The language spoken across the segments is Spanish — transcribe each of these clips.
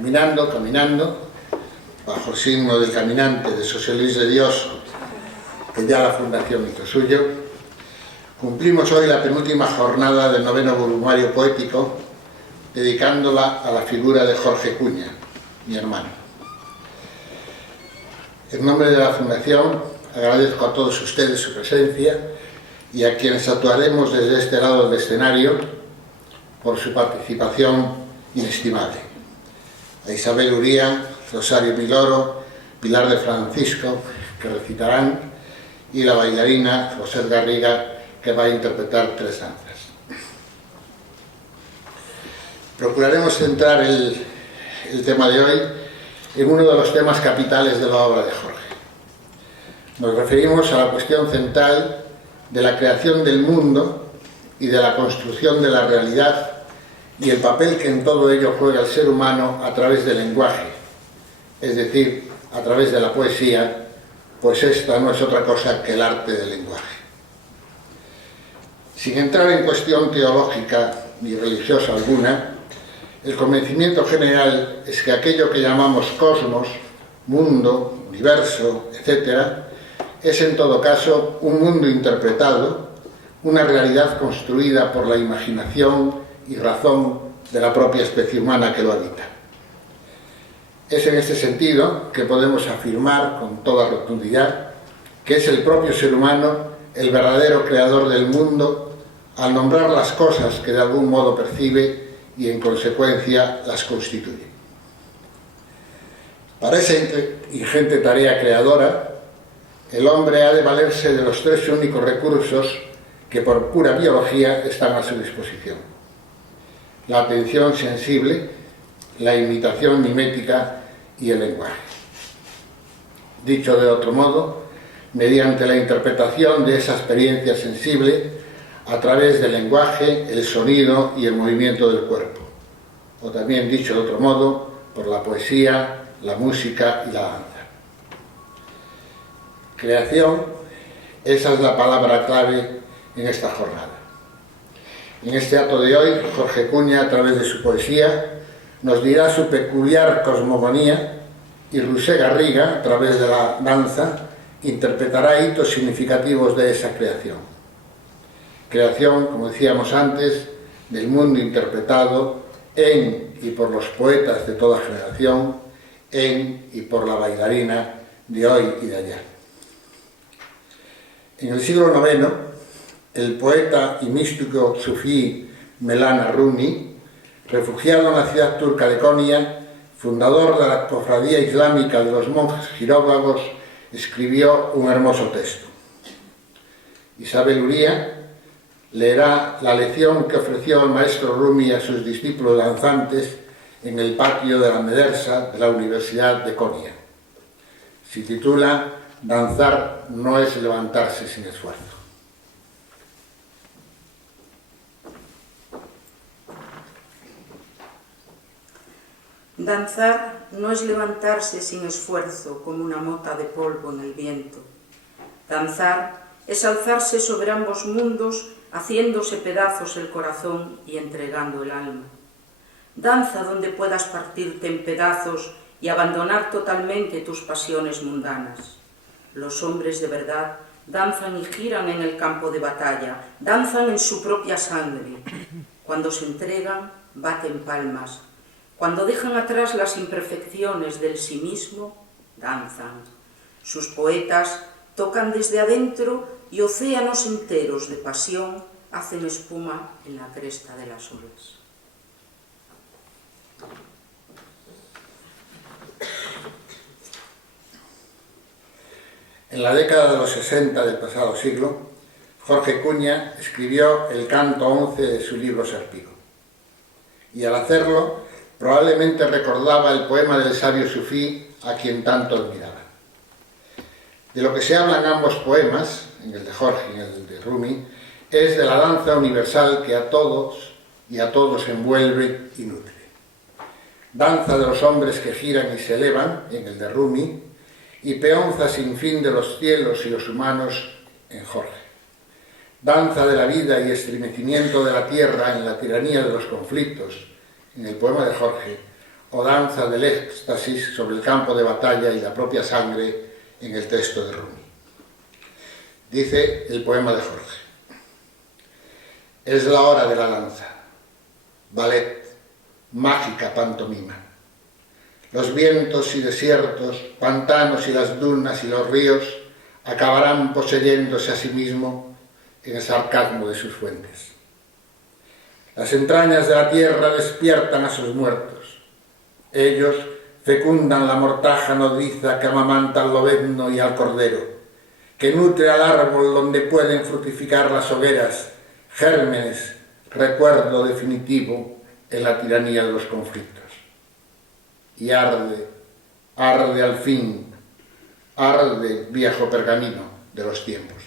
Caminando, caminando, bajo el signo del caminante de José Luis de Dios, que ya la Fundación hizo suyo, cumplimos hoy la penúltima jornada del noveno brumario poético, dedicándola a la figura de Jorge Cuña, mi hermano. En nombre de la Fundación agradezco a todos ustedes su presencia y a quienes actuaremos desde este lado del escenario por su participación inestimable. A Isabel Uría, Rosario Miloro, Pilar de Francisco, que recitarán, y la bailarina José Garriga, que va a interpretar 3 danzas. Procuraremos centrar el tema de hoy en uno de los temas capitales de la obra de Jorge. Nos referimos a la cuestión central de la creación del mundo y de la construcción de la realidad y el papel que en todo ello juega el ser humano a través del lenguaje, es decir, a través de la poesía, pues esta no es otra cosa que el arte del lenguaje. Sin entrar en cuestión teológica ni religiosa alguna, el convencimiento general es que aquello que llamamos cosmos, mundo, universo, etc., es en todo caso un mundo interpretado, una realidad construida por la imaginación y razón de la propia especie humana que lo habita. Es en este sentido que podemos afirmar con toda rotundidad que es el propio ser humano el verdadero creador del mundo al nombrar las cosas que de algún modo percibe y en consecuencia las constituye. Para esa ingente tarea creadora, el hombre ha de valerse de los 3 únicos recursos que por pura biología están a su disposición: la atención sensible, la imitación mimética y el lenguaje. Dicho de otro modo, mediante la interpretación de esa experiencia sensible a través del lenguaje, el sonido y el movimiento del cuerpo. O también dicho de otro modo, por la poesía, la música y la danza. Creación, esa es la palabra clave en esta jornada. En este acto de hoy, Jorge Cuña, a través de su poesía, nos dirá su peculiar cosmogonía, y Roser Garriga, a través de la danza, interpretará hitos significativos de esa creación. Creación, como decíamos antes, del mundo interpretado en y por los poetas de toda generación, en y por la bailarina de hoy y de ayer. En el siglo IX, el poeta y místico sufí Mevlana Rumi, refugiado en la ciudad turca de Konya, fundador de la cofradía islámica de los monjes jeróglafos, escribió un hermoso texto. Isabel Uría leerá la lección que ofreció el maestro Rumi a sus discípulos danzantes en el patio de la Medersa de la Universidad de Konya. Se titula «Danzar no es levantarse sin esfuerzo». Danzar no es levantarse sin esfuerzo como una mota de polvo en el viento. Danzar es alzarse sobre ambos mundos, haciéndose pedazos el corazón y entregando el alma. Danza donde puedas partirte en pedazos y abandonar totalmente tus pasiones mundanas. Los hombres de verdad danzan y giran en el campo de batalla, danzan en su propia sangre. Cuando se entregan, baten palmas. Cuando dejan atrás las imperfecciones del sí mismo, danzan. Sus poetas tocan desde adentro y océanos enteros de pasión hacen espuma en la cresta de las olas. En la década de los 60 del pasado siglo, Jorge Cuña escribió el canto 11 de su libro Serpigo. Y al hacerlo, probablemente recordaba el poema del sabio sufí a quien tanto admiraba. De lo que se habla en ambos poemas, en el de Jorge y en el de Rumi, es de la danza universal que a todos envuelve y nutre. Danza de los hombres que giran y se elevan, en el de Rumi, y peonza sin fin de los cielos y los humanos, en Jorge. Danza de la vida y estremecimiento de la tierra en la tiranía de los conflictos, en el poema de Jorge, o danza del éxtasis sobre el campo de batalla y la propia sangre en el texto de Rumi. Dice el poema de Jorge: es la hora de la lanza, ballet, mágica pantomima. Los vientos y desiertos, pantanos y las dunas y los ríos acabarán poseyéndose a sí mismo en el sarcasmo de sus fuentes. Las entrañas de la tierra despiertan a sus muertos. Ellos fecundan la mortaja nodriza que amamanta al lobezno y al cordero, que nutre al árbol donde pueden fructificar las hogueras, gérmenes, recuerdo definitivo en la tiranía de los conflictos. Y arde, arde al fin, arde viejo pergamino de los tiempos.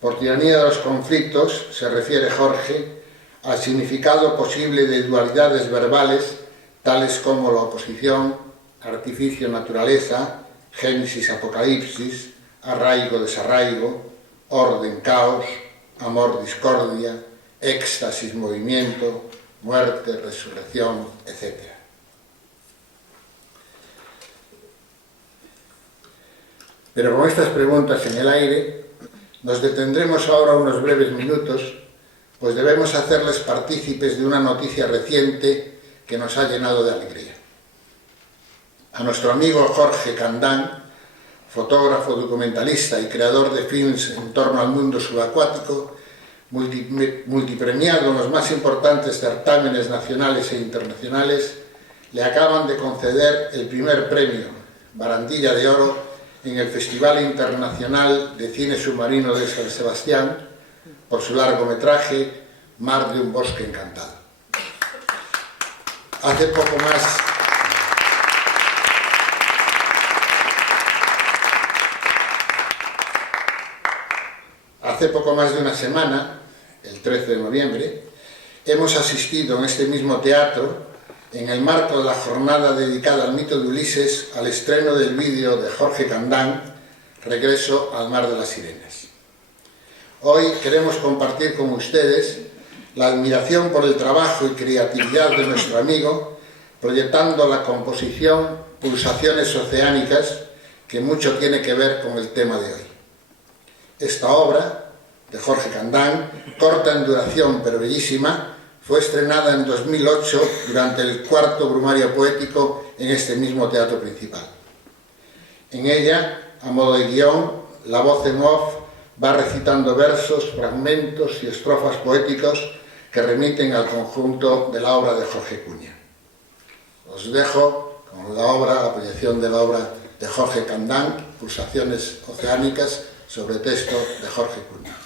Por tiranía de los conflictos se refiere Jorge al significado posible de dualidades verbales tales como la oposición, artificio-naturaleza, génesis-apocalipsis, arraigo-desarraigo, orden-caos, amor-discordia, éxtasis-movimiento, muerte-resurrección, etc. Pero con estas preguntas en el aire, nos detendremos ahora unos breves minutos, pues debemos hacerles partícipes de una noticia reciente que nos ha llenado de alegría. A nuestro amigo Jorge Candán, fotógrafo, documentalista y creador de films en torno al mundo subacuático, multipremiado en los más importantes certámenes nacionales e internacionales, le acaban de conceder el primer premio, Barandilla de Oro, en el Festival Internacional de Cine Submarino de San Sebastián, por su largometraje Mar de un bosque encantado. Hace poco más de una semana, el 13 de noviembre, hemos asistido en este mismo teatro, en el marco de la jornada dedicada al mito de Ulises, al estreno del vídeo de Jorge Candán, Regreso al mar de las sirenas. Hoy queremos compartir con ustedes la admiración por el trabajo y creatividad de nuestro amigo, proyectando la composición Pulsaciones oceánicas, que mucho tiene que ver con el tema de hoy. Esta obra, de Jorge Candán, corta en duración pero bellísima, fue estrenada en 2008 durante el cuarto Brumario Poético en este mismo teatro principal. En ella, a modo de guión, la voz en off va recitando versos, fragmentos y estrofas poéticos que remiten al conjunto de la obra de Jorge Cuña. Os dejo con la proyección de la obra de Jorge Candán, Pulsaciones oceánicas, sobre texto de Jorge Cuña.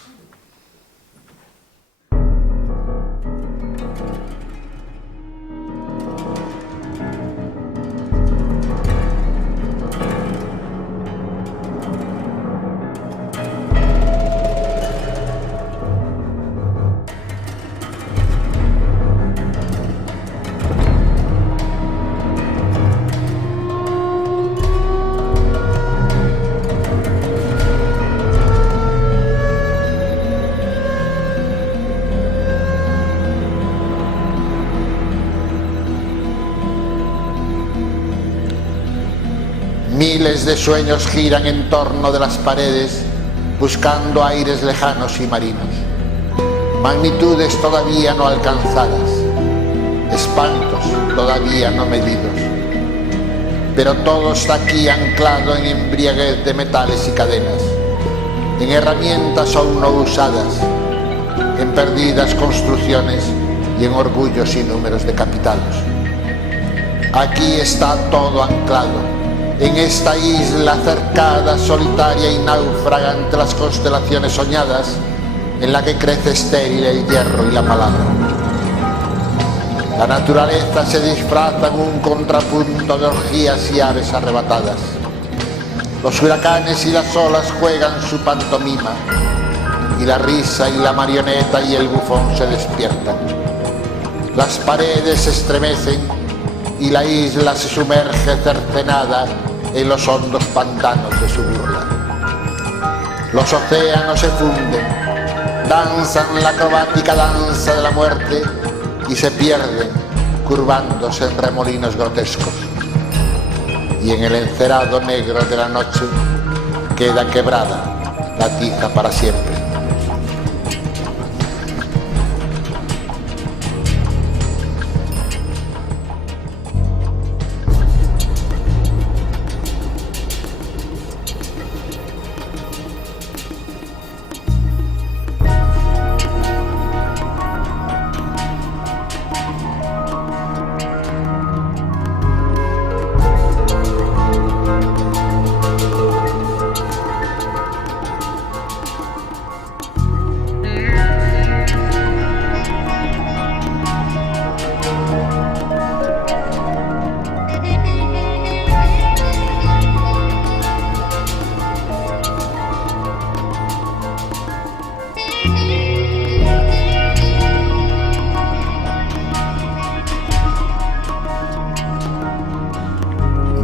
Miles de sueños giran en torno de las paredes, buscando aires lejanos y marinos, magnitudes todavía no alcanzadas, espantos todavía no medidos, pero todo está aquí anclado en embriaguez de metales y cadenas, en herramientas aún no usadas, en perdidas construcciones y en orgullos y números decapitados. Aquí está todo anclado, en esta isla cercada, solitaria y náufraga ante las constelaciones soñadas, en la que crece estéril el hierro y la palabra. La naturaleza se disfraza en un contrapunto de orgías y aves arrebatadas. Los huracanes y las olas juegan su pantomima, y la risa y la marioneta y el bufón se despiertan. Las paredes se estremecen y la isla se sumerge cercenada en los hondos pantanos de su burla. Los océanos se funden, danzan la acrobática danza de la muerte y se pierden, curvándose en remolinos grotescos, y en el encerado negro de la noche queda quebrada la tiza para siempre.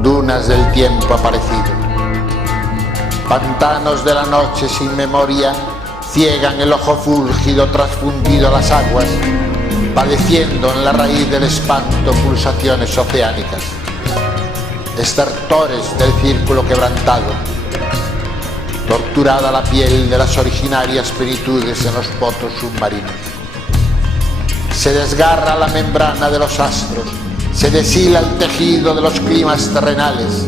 Dunas del tiempo aparecido, pantanos de la noche sin memoria, ciegan el ojo fúlgido trasfundido a las aguas, padeciendo en la raíz del espanto pulsaciones oceánicas, estertores del círculo quebrantado, torturada la piel de las originarias plenitudes en los potos submarinos. Se desgarra la membrana de los astros, se deshila el tejido de los climas terrenales,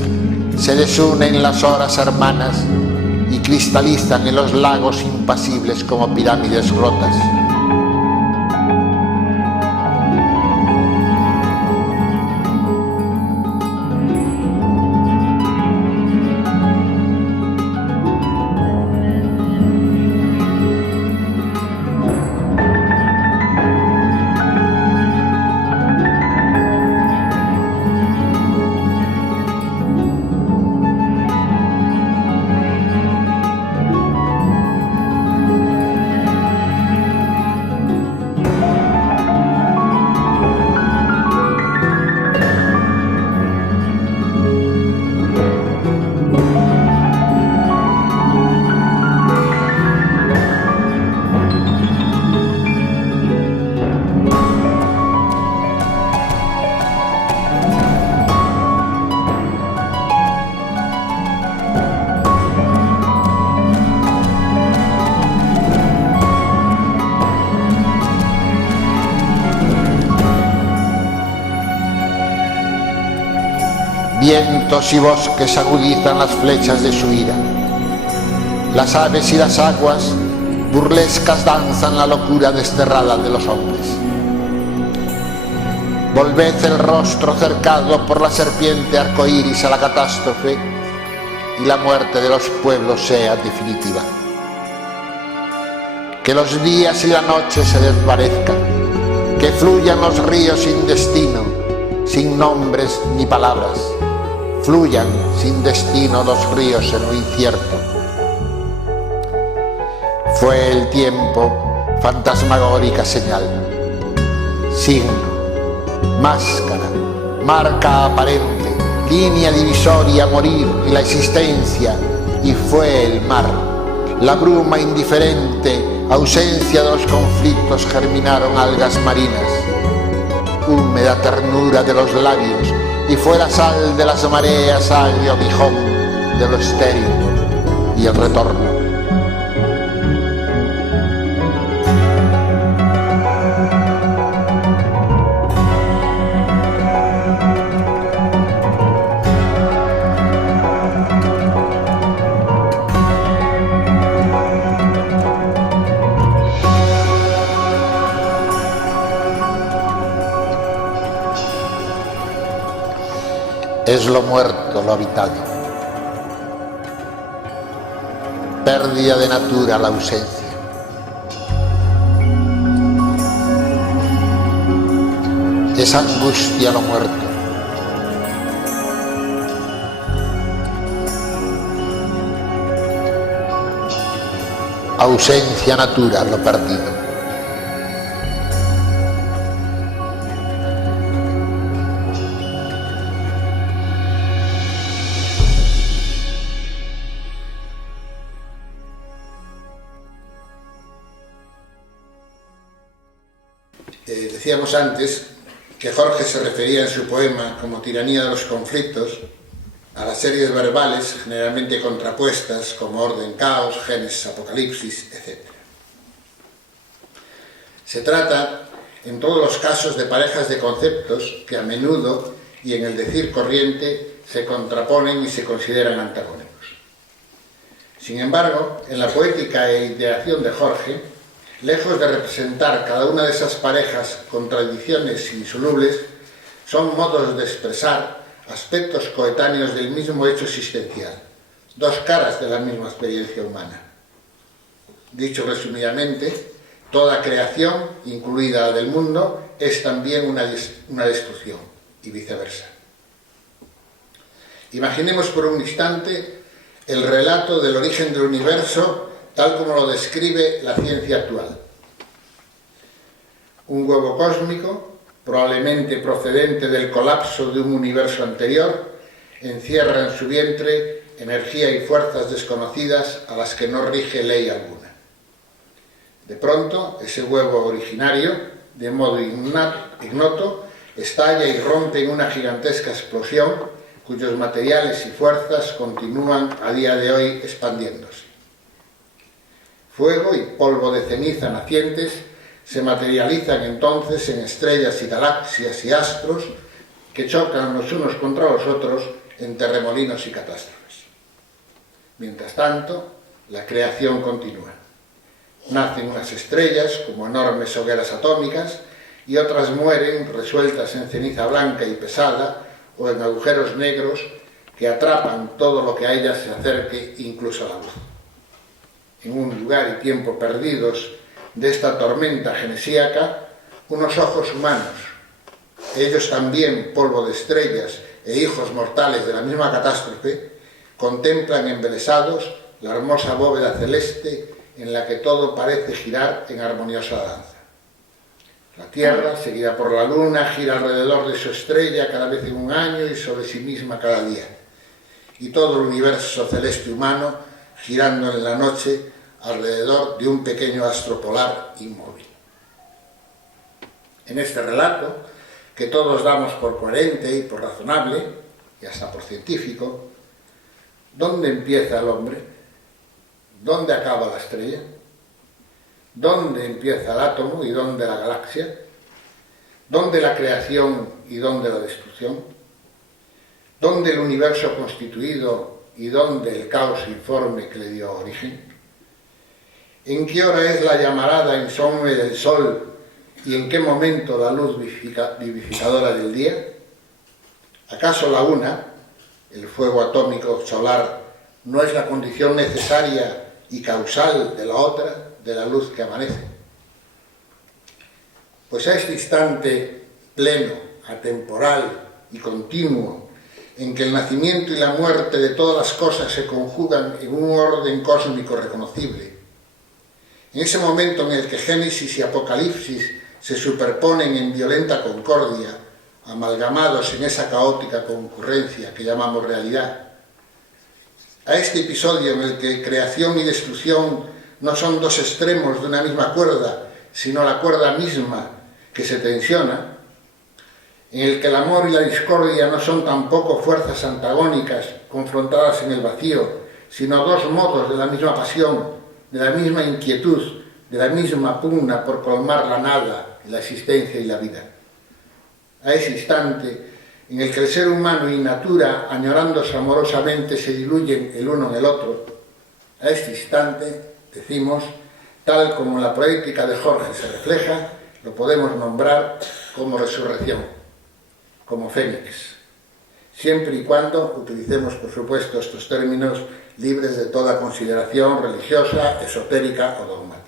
se desunen las horas hermanas y cristalizan en los lagos impasibles como pirámides rotas. Vientos y bosques agudizan las flechas de su ira. Las aves y las aguas burlescas danzan la locura desterrada de los hombres. Volved el rostro cercado por la serpiente arcoíris a la catástrofe y la muerte de los pueblos sea definitiva. Que los días y la noche se desvanezcan, que fluyan los ríos sin destino, sin nombres ni palabras. Fluyan sin destino los ríos en lo incierto. Fue el tiempo fantasmagórica señal, signo, máscara, marca aparente, línea divisoria, morir y la existencia, y fue el mar, la bruma indiferente, ausencia de los conflictos, germinaron algas marinas, húmeda ternura de los labios, y fue la sal de las mareas, agrio aguijón de lo estéril y el retorno. Es lo muerto lo habitado, pérdida de natura la ausencia. Es angustia lo muerto. Ausencia natura lo perdido. Decíamos antes que Jorge se refería en su poema como tiranía de los conflictos, a las series verbales generalmente contrapuestas como orden-caos, Génesis-Apocalipsis, etc. Se trata, en todos los casos, de parejas de conceptos que a menudo y en el decir corriente se contraponen y se consideran antagónicos. Sin embargo, en la poética e ideación de Jorge, lejos de representar cada una de esas parejas contradicciones insolubles, son modos de expresar aspectos coetáneos del mismo hecho existencial, dos caras de la misma experiencia humana. Dicho resumidamente, toda creación, incluida la del mundo, es también una destrucción, y viceversa. Imaginemos por un instante el relato del origen del universo tal como lo describe la ciencia actual. Un huevo cósmico, probablemente procedente del colapso de un universo anterior, encierra en su vientre energía y fuerzas desconocidas a las que no rige ley alguna. De pronto, ese huevo originario, de modo ignoto, estalla y rompe en una gigantesca explosión cuyos materiales y fuerzas continúan a día de hoy expandiéndose. Fuego y polvo de ceniza nacientes se materializan entonces en estrellas y galaxias y astros que chocan los unos contra los otros en terremolinos y catástrofes. Mientras tanto, la creación continúa. Nacen unas estrellas como enormes hogueras atómicas y otras mueren resueltas en ceniza blanca y pesada o en agujeros negros que atrapan todo lo que a ellas se acerque, incluso la luz. En un lugar y tiempo perdidos de esta tormenta genesíaca, unos ojos humanos, ellos también polvo de estrellas e hijos mortales de la misma catástrofe, contemplan embelesados la hermosa bóveda celeste en la que todo parece girar en armoniosa danza. La Tierra, seguida por la Luna, gira alrededor de su estrella cada vez en un año y sobre sí misma cada día. Y todo el universo celeste humano girando en la noche alrededor de un pequeño astro polar inmóvil. En este relato, que todos damos por coherente y por razonable, y hasta por científico, ¿dónde empieza el hombre? ¿Dónde acaba la estrella? ¿Dónde empieza el átomo y dónde la galaxia? ¿Dónde la creación y dónde la destrucción? ¿Dónde el universo constituido y dónde el caos informe que le dio origen? ¿En qué hora es la llamarada insomne del sol y en qué momento la luz vivificadora del día? ¿Acaso la una, el fuego atómico solar, no es la condición necesaria y causal de la otra, de la luz que amanece? Pues a este instante pleno, atemporal y continuo, en que el nacimiento y la muerte de todas las cosas se conjugan en un orden cósmico reconocible, en ese momento en el que Génesis y Apocalipsis se superponen en violenta concordia, amalgamados en esa caótica concurrencia que llamamos realidad, a este episodio en el que creación y destrucción no son dos extremos de una misma cuerda, sino la cuerda misma que se tensiona, en el que el amor y la discordia no son tampoco fuerzas antagónicas confrontadas en el vacío, sino dos modos de la misma pasión, de la misma inquietud, de la misma pugna por colmar la nada, la existencia y la vida. A ese instante en el que el ser humano y natura, añorándose amorosamente, se diluyen el uno en el otro, a este instante, decimos, tal como en la poética de Jorge se refleja, lo podemos nombrar como resurrección, como fénix, siempre y cuando utilicemos, por supuesto, estos términos libres de toda consideración religiosa, esotérica o dogmática.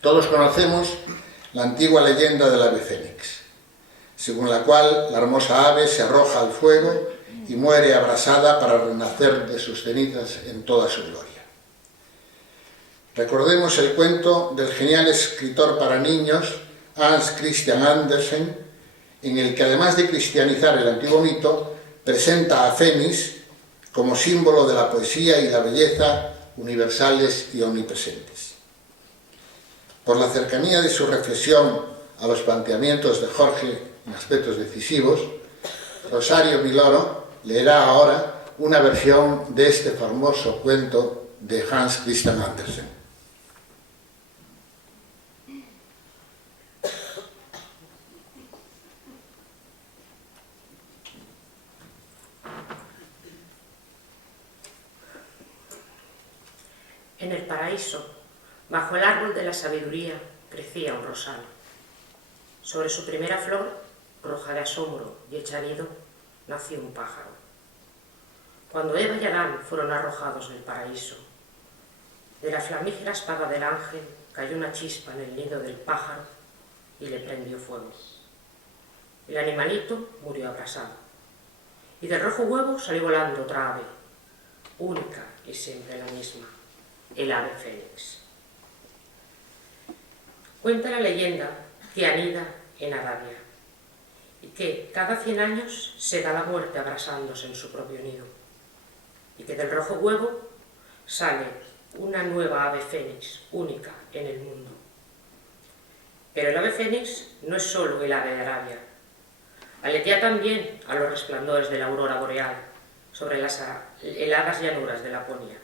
Todos conocemos la antigua leyenda del ave fénix, según la cual la hermosa ave se arroja al fuego y muere abrasada para renacer de sus cenizas en toda su gloria. Recordemos el cuento del genial escritor para niños Hans Christian Andersen, en el que además de cristianizar el antiguo mito, presenta a Fénix como símbolo de la poesía y la belleza universales y omnipresentes. Por la cercanía de su reflexión a los planteamientos de Jorge en aspectos decisivos, Rosario Miloro leerá ahora una versión de este famoso cuento de Hans Christian Andersen. En el paraíso, bajo el árbol de la sabiduría, crecía un rosal. Sobre su primera flor, roja de asombro y hecha nido, nació un pájaro. Cuando Eva y Adán fueron arrojados del paraíso, de la flamígera espada del ángel cayó una chispa en el nido del pájaro y le prendió fuego. El animalito murió abrasado, y del rojo huevo salió volando otra ave, única y siempre la misma, el ave fénix. Cuenta la leyenda que anida en Arabia y que cada 100 años se da la muerte abrasándose en su propio nido y que del rojo huevo sale una nueva ave fénix única en el mundo. Pero el ave fénix no es solo el ave de Arabia, aletea también a los resplandores de la aurora boreal sobre las heladas llanuras de Laponia.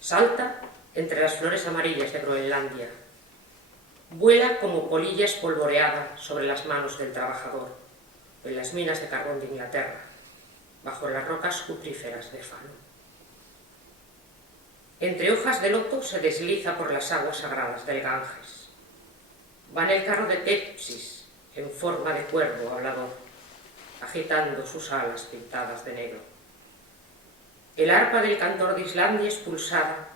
Salta entre las flores amarillas de Groenlandia. Vuela como polilla espolvoreada sobre las manos del trabajador, en las minas de carbón de Inglaterra, bajo las rocas cupríferas de Fano. Entre hojas de loto se desliza por las aguas sagradas del Ganges. Va en el carro de Tepsis, en forma de cuervo hablador, agitando sus alas pintadas de negro. El arpa del cantor de Islandia es pulsada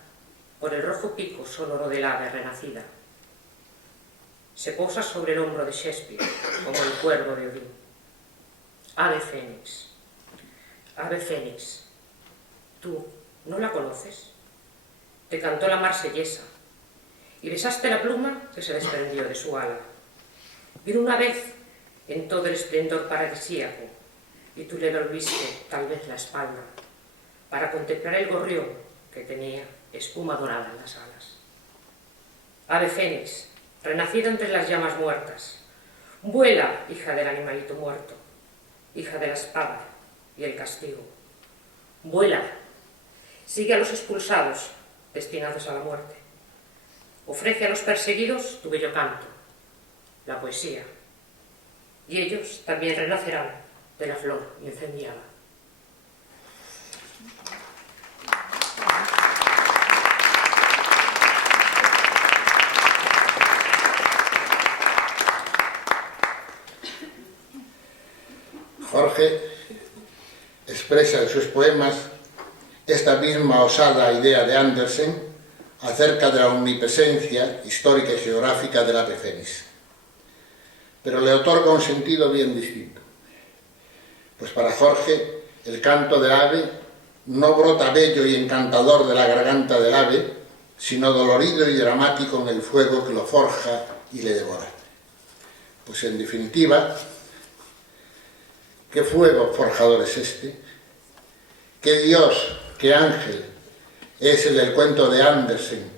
por el rojo pico sonoro del ave renacida. Se posa sobre el hombro de Shakespeare, como el cuervo de Odín. Ave Fénix, ¿tú no la conoces? Te cantó la marsellesa y besaste la pluma que se desprendió de su ala. Vino una vez en todo el esplendor paradisíaco y tú le volviste tal vez la espalda para contemplar el gorrión que tenía espuma dorada en las alas. Ave Fénix, renacida entre las llamas muertas, vuela, hija del animalito muerto, hija de la espada y el castigo. Vuela, sigue a los expulsados, destinados a la muerte. Ofrece a los perseguidos tu bello canto, la poesía, y ellos también renacerán de la flor incendiada. Jorge expresa en sus poemas esta misma osada idea de Andersen acerca de la omnipresencia histórica y geográfica del ave fénix, pero le otorga un sentido bien distinto. Pues para Jorge, el canto del ave no brota bello y encantador de la garganta del ave, sino dolorido y dramático en el fuego que lo forja y le devora. Pues en definitiva, ¿qué fuego forjador es este? ¿Qué Dios, qué ángel es el del cuento de Andersen?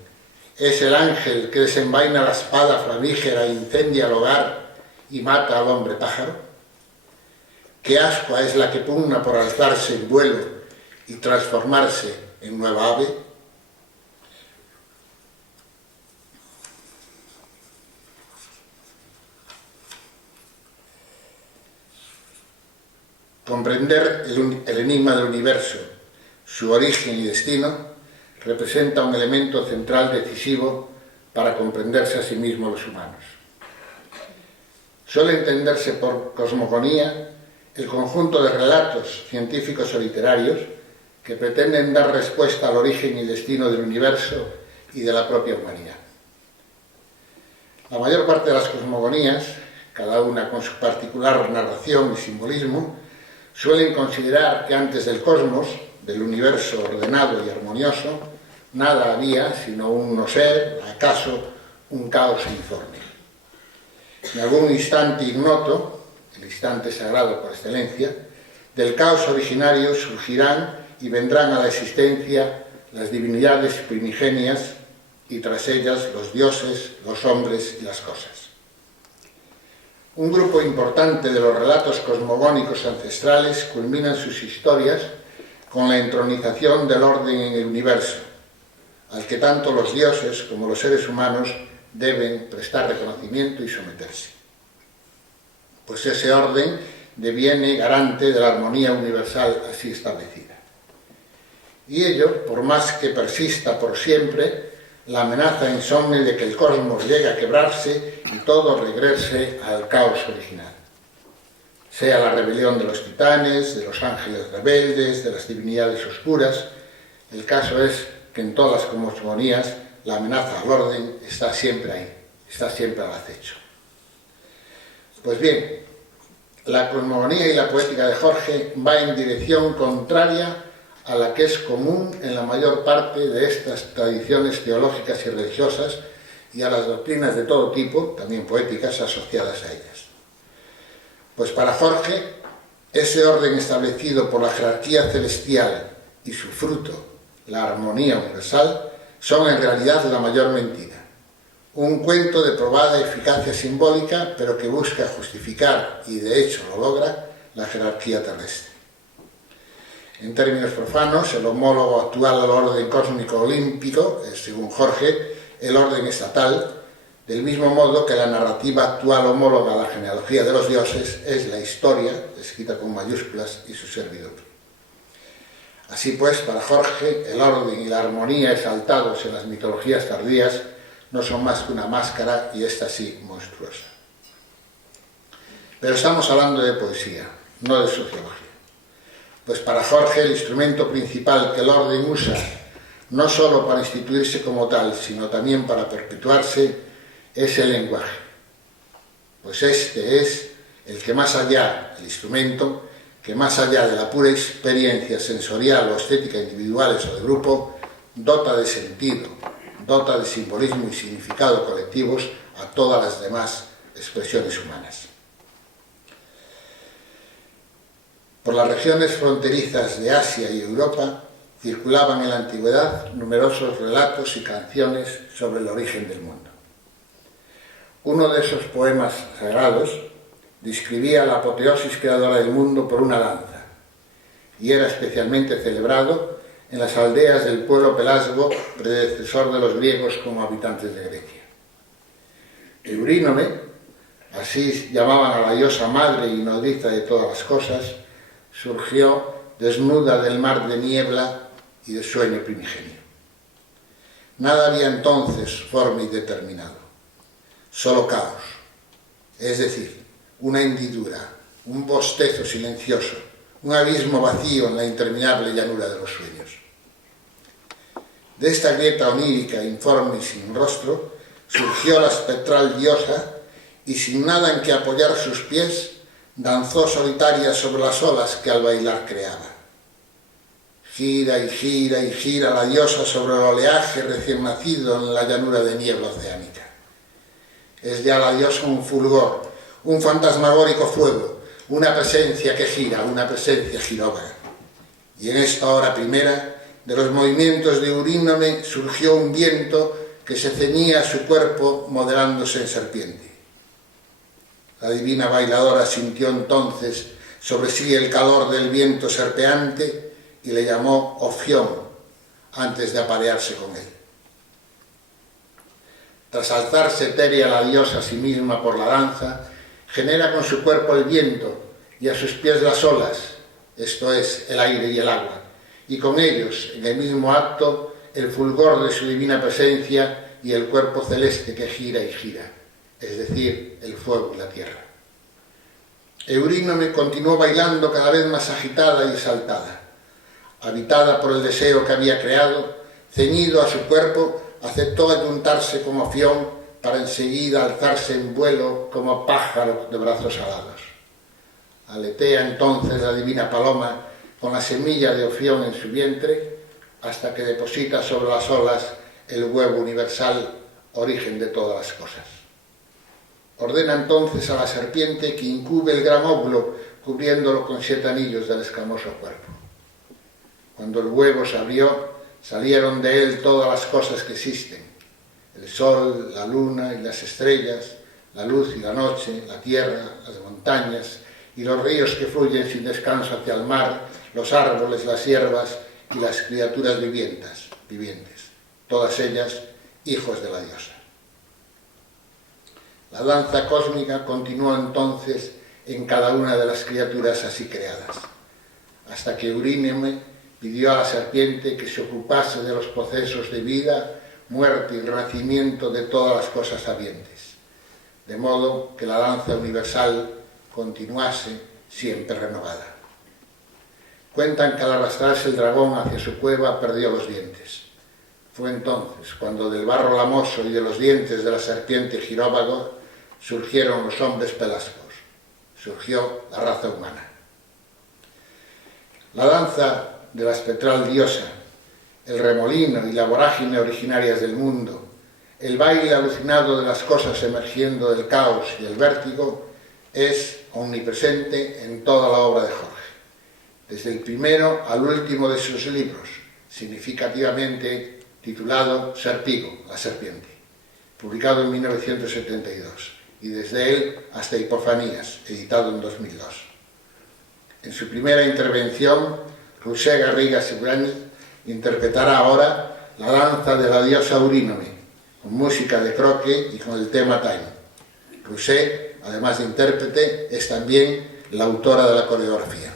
Es el ángel que desenvaina la espada flamígera, incendia el hogar y mata al hombre pájaro. ¿Qué ascua es la que pugna por alzarse en vuelo y transformarse en nueva ave? Comprender el enigma del universo, su origen y destino, representa un elemento central decisivo para comprenderse a sí mismos los humanos. Suele entenderse por cosmogonía el conjunto de relatos científicos o literarios que pretenden dar respuesta al origen y destino del universo y de la propia humanidad. La mayor parte de las cosmogonías, cada una con su particular narración y simbolismo, suelen considerar que antes del cosmos, del universo ordenado y armonioso, nada había sino un no ser, acaso un caos informe. En algún instante ignoto, el instante sagrado por excelencia, del caos originario surgirán y vendrán a la existencia las divinidades primigenias y tras ellas los dioses, los hombres y las cosas. Un grupo importante de los relatos cosmogónicos ancestrales culminan sus historias con la entronización del orden en el universo, al que tanto los dioses como los seres humanos deben prestar reconocimiento y someterse. Pues ese orden deviene garante de la armonía universal así establecida. Y ello, por más que persista por siempre la amenaza insomne de que el cosmos llegue a quebrarse y todo regrese al caos original. Sea la rebelión de los titanes, de los ángeles rebeldes, de las divinidades oscuras, el caso es que en todas las cosmogonías la amenaza al orden está siempre ahí, está siempre al acecho. Pues bien, la cosmogonía y la poética de Jorge va en dirección contraria a la que es común en la mayor parte de estas tradiciones teológicas y religiosas y a las doctrinas de todo tipo, también poéticas, asociadas a ellas. Pues para Jorge, ese orden establecido por la jerarquía celestial y su fruto, la armonía universal, son en realidad la mayor mentira. Un cuento de probada eficacia simbólica, pero que busca justificar, y de hecho lo logra, la jerarquía terrestre. En términos profanos, el homólogo actual al orden cósmico olímpico es, según Jorge, el orden estatal, del mismo modo que la narrativa actual homóloga a la genealogía de los dioses es la historia, escrita con mayúsculas, y su servidor. Así pues, para Jorge, el orden y la armonía exaltados en las mitologías tardías no son más que una máscara, y esta sí monstruosa. Pero estamos hablando de poesía, no de sociología. Pues para Jorge el instrumento principal que el orden usa, no solo para instituirse como tal, sino también para perpetuarse, es el lenguaje. Pues este es el que más allá, el instrumento, que más allá de la pura experiencia sensorial o estética individuales o de grupo, dota de sentido, dota de simbolismo y significado colectivos a todas las demás expresiones humanas. Por las regiones fronterizas de Asia y Europa circulaban en la antigüedad numerosos relatos y canciones sobre el origen del mundo. Uno de esos poemas sagrados describía la apoteosis creadora del mundo por una lanza, y era especialmente celebrado en las aldeas del pueblo pelasgo, predecesor de los griegos como habitantes de Grecia. Eurínome, así llamaban a la diosa madre y nodriza de todas las cosas, surgió desnuda del mar de niebla y de sueño primigenio. Nada había entonces forma y determinado, solo caos, es decir, una hendidura, un bostezo silencioso, un abismo vacío en la interminable llanura de los sueños. De esta grieta onírica, informe y sin rostro, surgió la espectral diosa y sin nada en que apoyar sus pies, danzó solitaria sobre las olas que al bailar creaba. Gira y gira y gira la diosa sobre el oleaje recién nacido en la llanura de niebla oceánica. Es ya la diosa un fulgor, un fantasmagórico fuego, una presencia que gira, una presencia giróvaga. Y en esta hora primera, de los movimientos de Eurínome surgió un viento que se ceñía a su cuerpo modelándose en serpiente. La divina bailadora sintió entonces sobre sí el calor del viento serpeante y le llamó Ofión antes de aparearse con él. Tras alzarse etérea la diosa a sí misma por la danza, genera con su cuerpo el viento y a sus pies las olas, esto es, el aire y el agua, y con ellos, en el mismo acto, el fulgor de su divina presencia y el cuerpo celeste que gira y gira, es decir, el fuego y la tierra. Eurínome continuó bailando cada vez más agitada y exaltada. Habitada por el deseo que había creado, ceñido a su cuerpo, aceptó ayuntarse como Ofión para enseguida alzarse en vuelo como pájaro de brazos alados. Aletea entonces la divina paloma con la semilla de Ofión en su vientre hasta que deposita sobre las olas el huevo universal, origen de todas las cosas. Ordena entonces a la serpiente que incube el gran óvulo cubriéndolo con 7 anillos del escamoso cuerpo. Cuando el huevo se abrió, salieron de él todas las cosas que existen, el sol, la luna y las estrellas, la luz y la noche, la tierra, las montañas y los ríos que fluyen sin descanso hacia el mar, los árboles, las hierbas y las criaturas vivientes, todas ellas hijos de la diosa. La danza cósmica continuó entonces en cada una de las criaturas así creadas, hasta que Eurínome pidió a la serpiente que se ocupase de los procesos de vida, muerte y renacimiento de todas las cosas habientes, de modo que la danza universal continuase siempre renovada. Cuentan que al arrastrarse el dragón hacia su cueva perdió los dientes. Fue entonces cuando del barro lamoso y de los dientes de la serpiente giróvago surgieron los hombres pelasgos, surgió la raza humana. La danza de la espectral diosa, el remolino y la vorágine originarias del mundo, el baile alucinado de las cosas emergiendo del caos y el vértigo, es omnipresente en toda la obra de Jorge, desde el primero al último de sus libros, significativamente titulado Serpigo, la serpiente, publicado en 1972, y desde él hasta Hipofanías, editado en 2002. En su primera intervención, Roser Garriga Ciurany interpretará ahora la danza de la diosa Eurínome, con música de croque y con el tema Time. Roser, además de intérprete, es también la autora de la coreografía.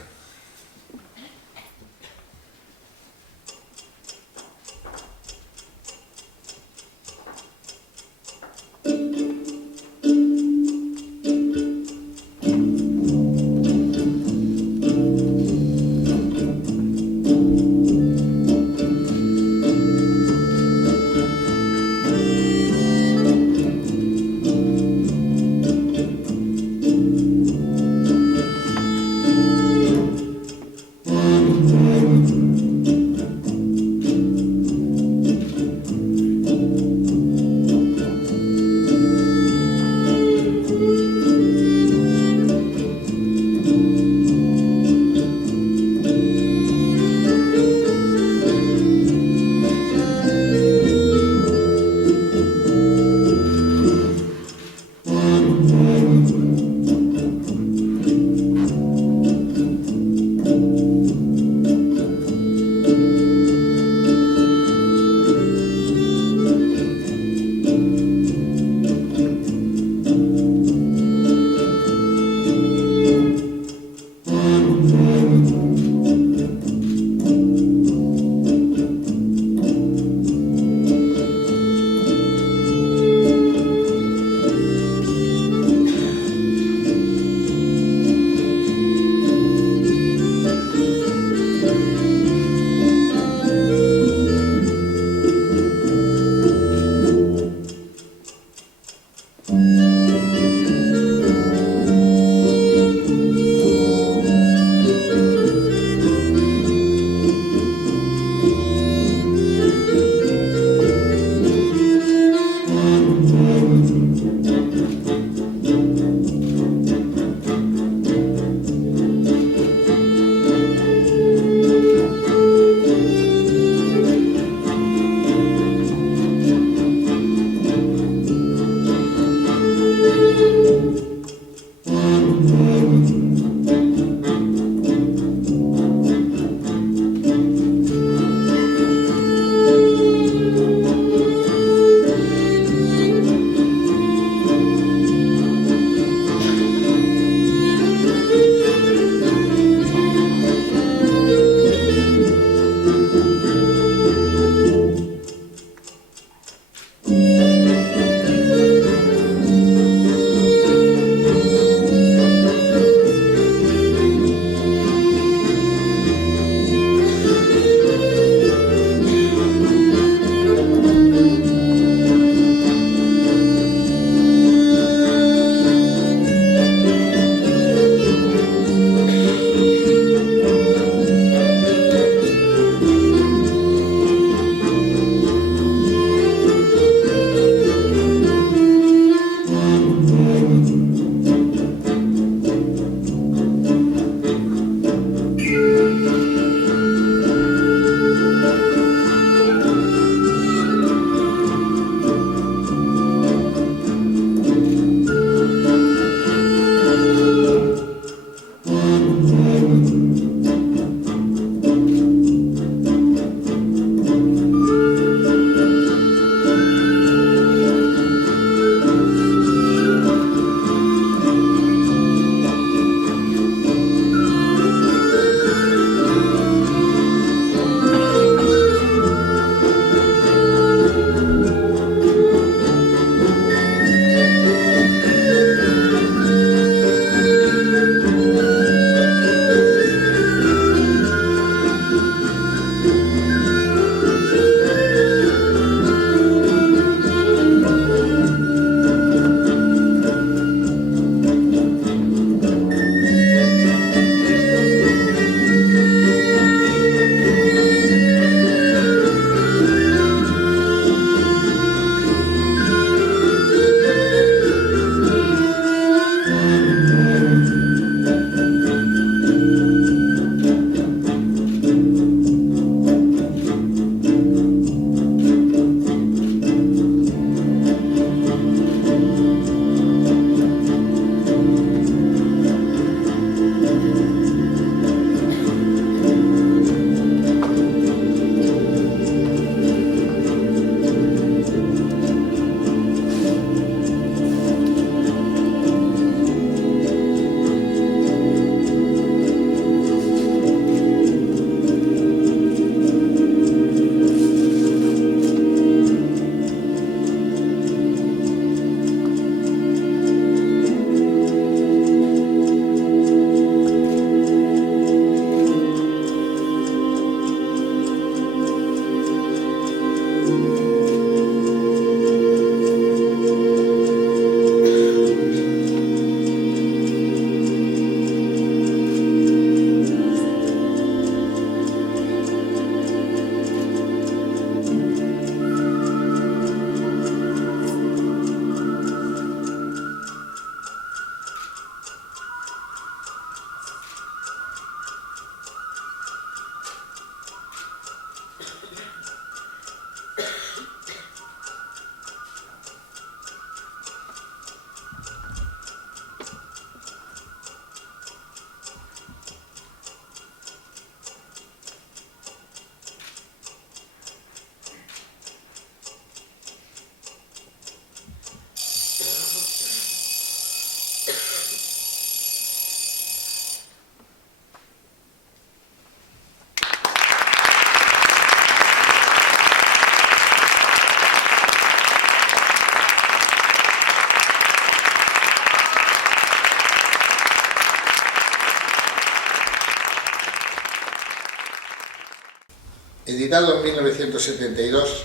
Editado en 1972,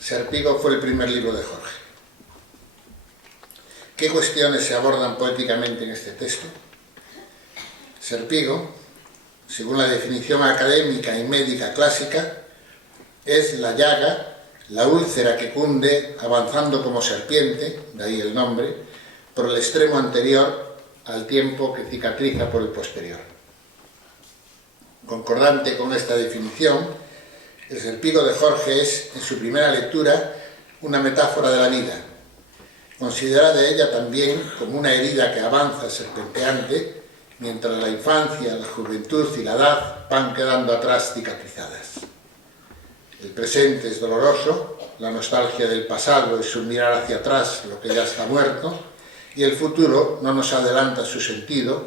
Serpigo fue el primer libro de Jorge. ¿Qué cuestiones se abordan poéticamente en este texto? Serpigo, según la definición académica y médica clásica, es la llaga, la úlcera que cunde avanzando como serpiente, de ahí el nombre, por el extremo anterior al tiempo que cicatriza por el posterior. Concordante con esta definición, el Serpigo de Jorge es, en su primera lectura, una metáfora de la vida, considerada ella también como una herida que avanza serpenteante, mientras la infancia, la juventud y la edad van quedando atrás cicatrizadas. El presente es doloroso, la nostalgia del pasado es un mirar hacia atrás lo que ya está muerto, y el futuro no nos adelanta su sentido,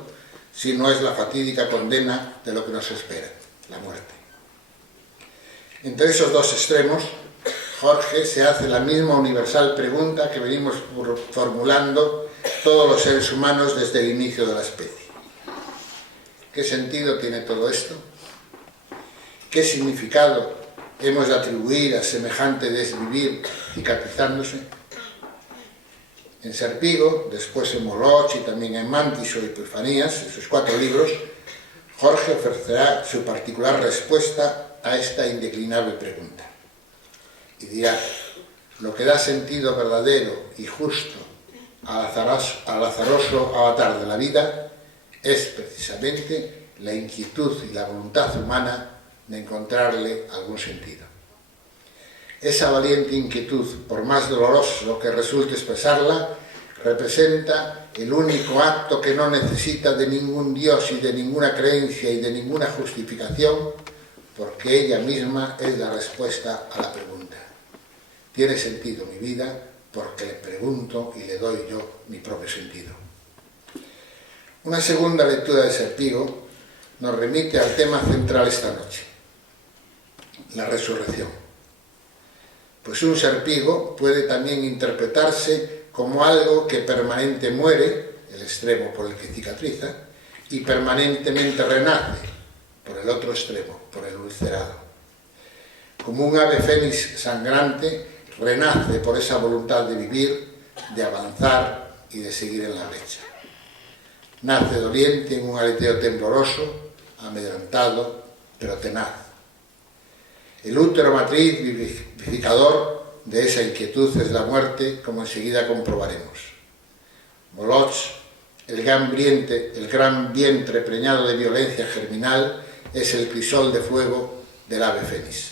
sino es la fatídica condena de lo que nos espera, la muerte. Entre esos dos extremos, Jorge se hace la misma universal pregunta que venimos formulando todos los seres humanos desde el inicio de la especie. ¿Qué sentido tiene todo esto? ¿Qué significado hemos de atribuir a semejante desvivir cicatrizándose? En Serpigo, después en Moloch y también en Mantis o Epifanías, en sus 4 libros, Jorge ofrecerá su particular respuesta a esta indeclinable pregunta. Y dirá, lo que da sentido verdadero y justo al azaroso avatar de la vida es precisamente la inquietud y la voluntad humana de encontrarle algún sentido. Esa valiente inquietud, por más doloroso que resulte expresarla, representa el único acto que no necesita de ningún Dios y de ninguna creencia y de ninguna justificación, porque ella misma es la respuesta a la pregunta. ¿Tiene sentido mi vida? Porque le pregunto y le doy yo mi propio sentido. Una segunda lectura de Serpigo nos remite al tema central esta noche, la resurrección. Pues un serpigo puede también interpretarse como algo que permanente muere, el extremo por el que cicatriza, y permanentemente renace, por el otro extremo, por el ulcerado. Como un ave fénix sangrante, renace por esa voluntad de vivir, de avanzar y de seguir en la brecha. Nace doliente en un aleteo tembloroso, amedrantado, pero tenaz. El útero matriz vivificador de esa inquietud es la muerte, como enseguida comprobaremos. Moloch, el gran vientre preñado de violencia germinal, es el crisol de fuego del ave fénix.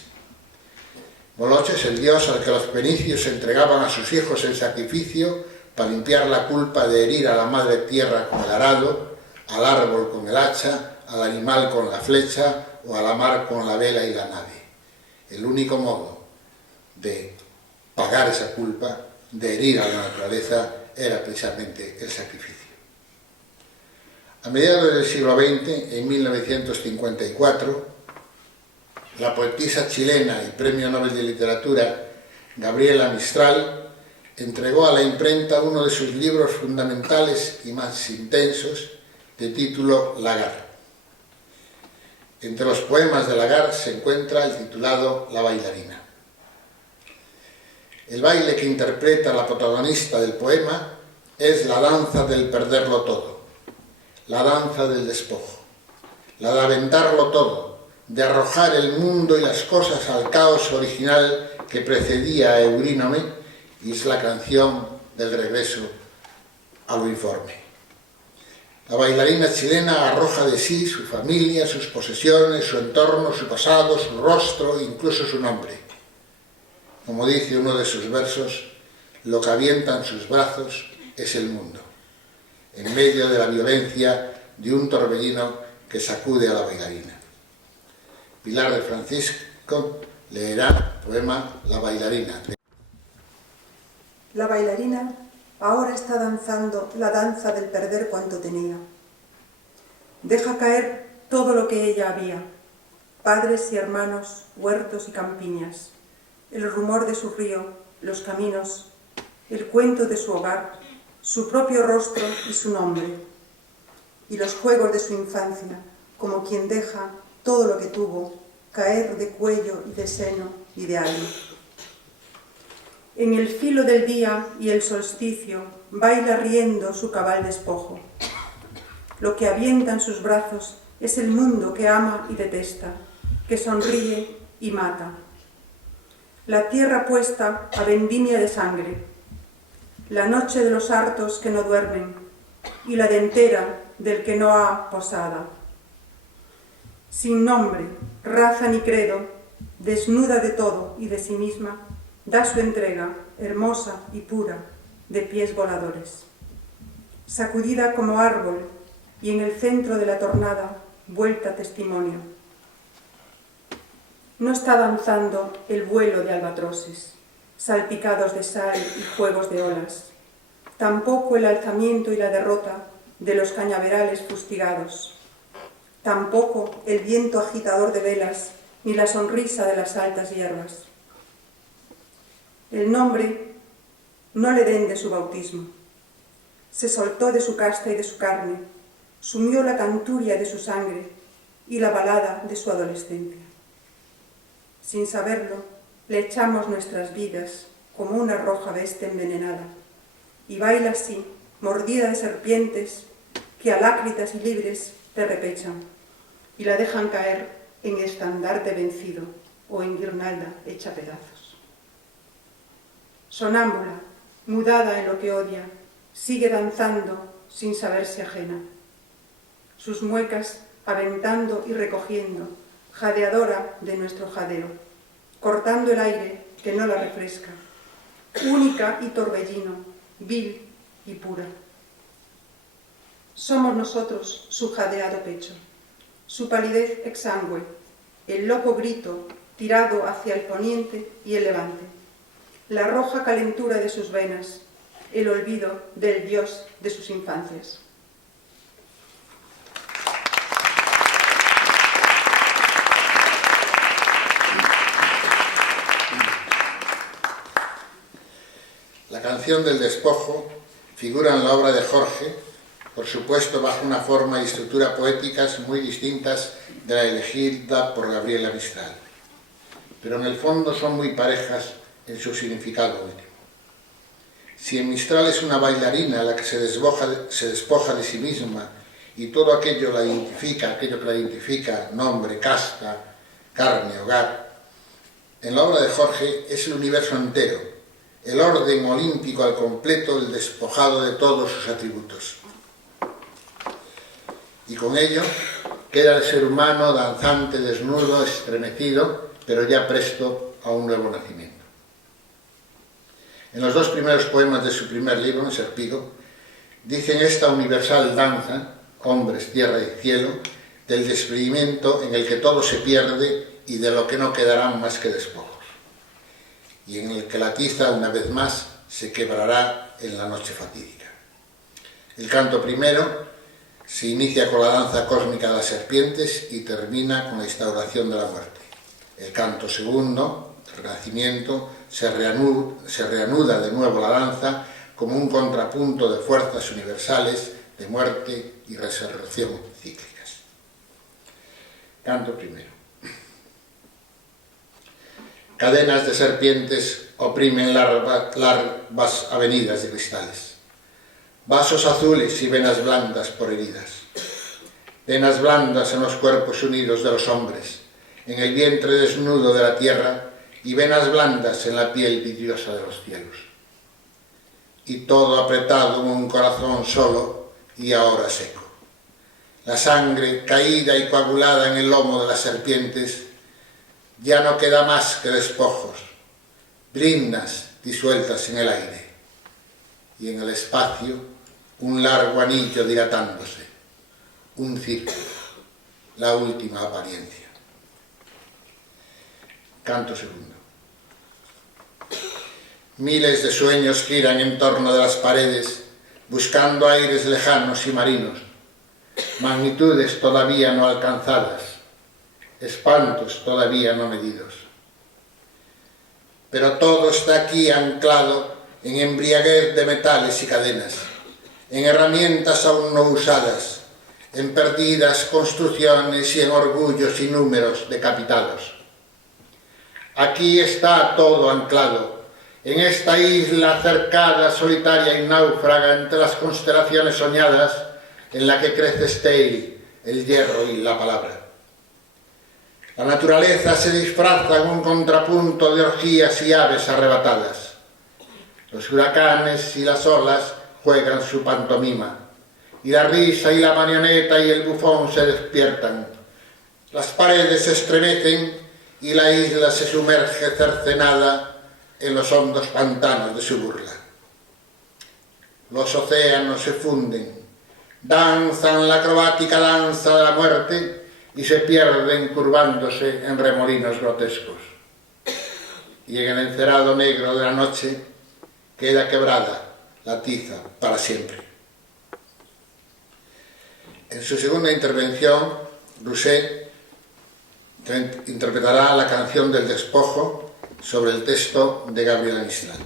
Moloch es el dios al que los fenicios entregaban a sus hijos en sacrificio para limpiar la culpa de herir a la madre tierra con el arado, al árbol con el hacha, al animal con la flecha o a la mar con la vela y la nave. El único modo de pagar esa culpa, de herir a la naturaleza, era precisamente el sacrificio. A mediados del siglo XX, en 1954, la poetisa chilena y Premio Nobel de Literatura Gabriela Mistral entregó a la imprenta uno de sus libros fundamentales y más intensos, de título Lagar. Entre los poemas de Lagar se encuentra el titulado La bailarina. El baile que interpreta la protagonista del poema es la danza del perderlo todo, la danza del despojo, la de aventarlo todo, de arrojar el mundo y las cosas al caos original que precedía a Eurínome, y es la canción del regreso a lo informe. La bailarina chilena arroja de sí su familia, sus posesiones, su entorno, su pasado, su rostro, incluso su nombre. Como dice uno de sus versos, lo que avienta en sus brazos es el mundo, en medio de la violencia de un torbellino que sacude a la bailarina. Pilar de Francisco leerá el poema La bailarina. La bailarina ahora está danzando la danza del perder cuanto tenía. Deja caer todo lo que ella había, padres y hermanos, huertos y campiñas, el rumor de su río, los caminos, el cuento de su hogar, su propio rostro y su nombre, y los juegos de su infancia, como quien deja todo lo que tuvo caer de cuello y de seno y de alma. En el filo del día y el solsticio baila riendo su cabal despojo. Lo que avienta en sus brazos es el mundo que ama y detesta, que sonríe y mata. La tierra puesta a vendimia de sangre, la noche de los hartos que no duermen y la dentera del que no ha posada. Sin nombre, raza ni credo, desnuda de todo y de sí misma, da su entrega, hermosa y pura, de pies voladores. Sacudida como árbol y en el centro de la tornada, vuelta testimonio. No está danzando el vuelo de albatroces, salpicados de sal y juegos de olas, tampoco el alzamiento y la derrota de los cañaverales fustigados, tampoco el viento agitador de velas ni la sonrisa de las altas hierbas. El nombre no le den de su bautismo. Se soltó de su casta y de su carne, sumió la canturia de su sangre y la balada de su adolescencia. Sin saberlo, le echamos nuestras vidas como una roja bestia envenenada, y baila así, mordida de serpientes, que alácritas y libres te repechan, y la dejan caer en estandarte vencido o en guirnalda hecha pedazos. Sonámbula, mudada en lo que odia, sigue danzando sin saberse ajena. Sus muecas aventando y recogiendo, jadeadora de nuestro jadeo, cortando el aire que no la refresca, única y torbellino, vil y pura. Somos nosotros su jadeado pecho, su palidez exangüe, el loco grito tirado hacia el poniente y el levante, la roja calentura de sus venas, el olvido del Dios de sus infancias. La canción del despojo figura en la obra de Jorge, por supuesto bajo una forma y estructura poéticas muy distintas de la elegida por Gabriela Mistral, pero en el fondo son muy parejas en su significado último. Si en Mistral es una bailarina la que se despoja de sí misma y todo aquello que la identifica, nombre, casta, carne, hogar, en la obra de Jorge es el universo entero, el orden olímpico al completo, el despojado de todos sus atributos. Y con ello queda el ser humano danzante, desnudo, estremecido, pero ya presto a un nuevo nacimiento. En los dos primeros poemas de su primer libro, en Serpigo, dicen esta universal danza, hombres, tierra y cielo, del desprendimiento en el que todo se pierde y de lo que no quedarán más que despojos, y en el que la tiza, una vez más, se quebrará en la noche fatídica. El canto primero se inicia con la danza cósmica de las serpientes y termina con la instauración de la muerte. El canto segundo, el renacimiento, se reanuda de nuevo la danza como un contrapunto de fuerzas universales de muerte y resurrección cíclicas. Canto primero. Cadenas de serpientes oprimen larvas avenidas de cristales. Vasos azules y venas blandas por heridas. Venas blandas en los cuerpos unidos de los hombres, en el vientre desnudo de la tierra, y venas blandas en la piel vidriosa de los cielos. Y todo apretado en un corazón solo y ahora seco. La sangre caída y coagulada en el lomo de las serpientes, ya no queda más que despojos, brindas disueltas en el aire, y en el espacio un largo anillo dilatándose, un círculo, la última apariencia. Canto segundo. Miles de sueños giran en torno de las paredes, buscando aires lejanos y marinos, magnitudes todavía no alcanzadas, espantos todavía no medidos. Pero todo está aquí anclado en embriaguez de metales y cadenas, en herramientas aún no usadas, en perdidas construcciones y en orgullos y números decapitados. Aquí está todo anclado, en esta isla cercada, solitaria y náufraga entre las constelaciones soñadas, en la que crece Stale, el hierro y la palabra. La naturaleza se disfraza en un contrapunto de orgías y aves arrebatadas. Los huracanes y las olas juegan su pantomima, y la risa y la marioneta y el bufón se despiertan. Las paredes se estremecen y la isla se sumerge cercenada en los hondos pantanos de su burla. Los océanos se funden, danzan la acrobática danza de la muerte y se pierden curvándose en remolinos grotescos. Y en el encerado negro de la noche queda quebrada la tiza para siempre. En su segunda intervención, Rousset interpretará la canción del despojo sobre el texto de Gabriela Mistral.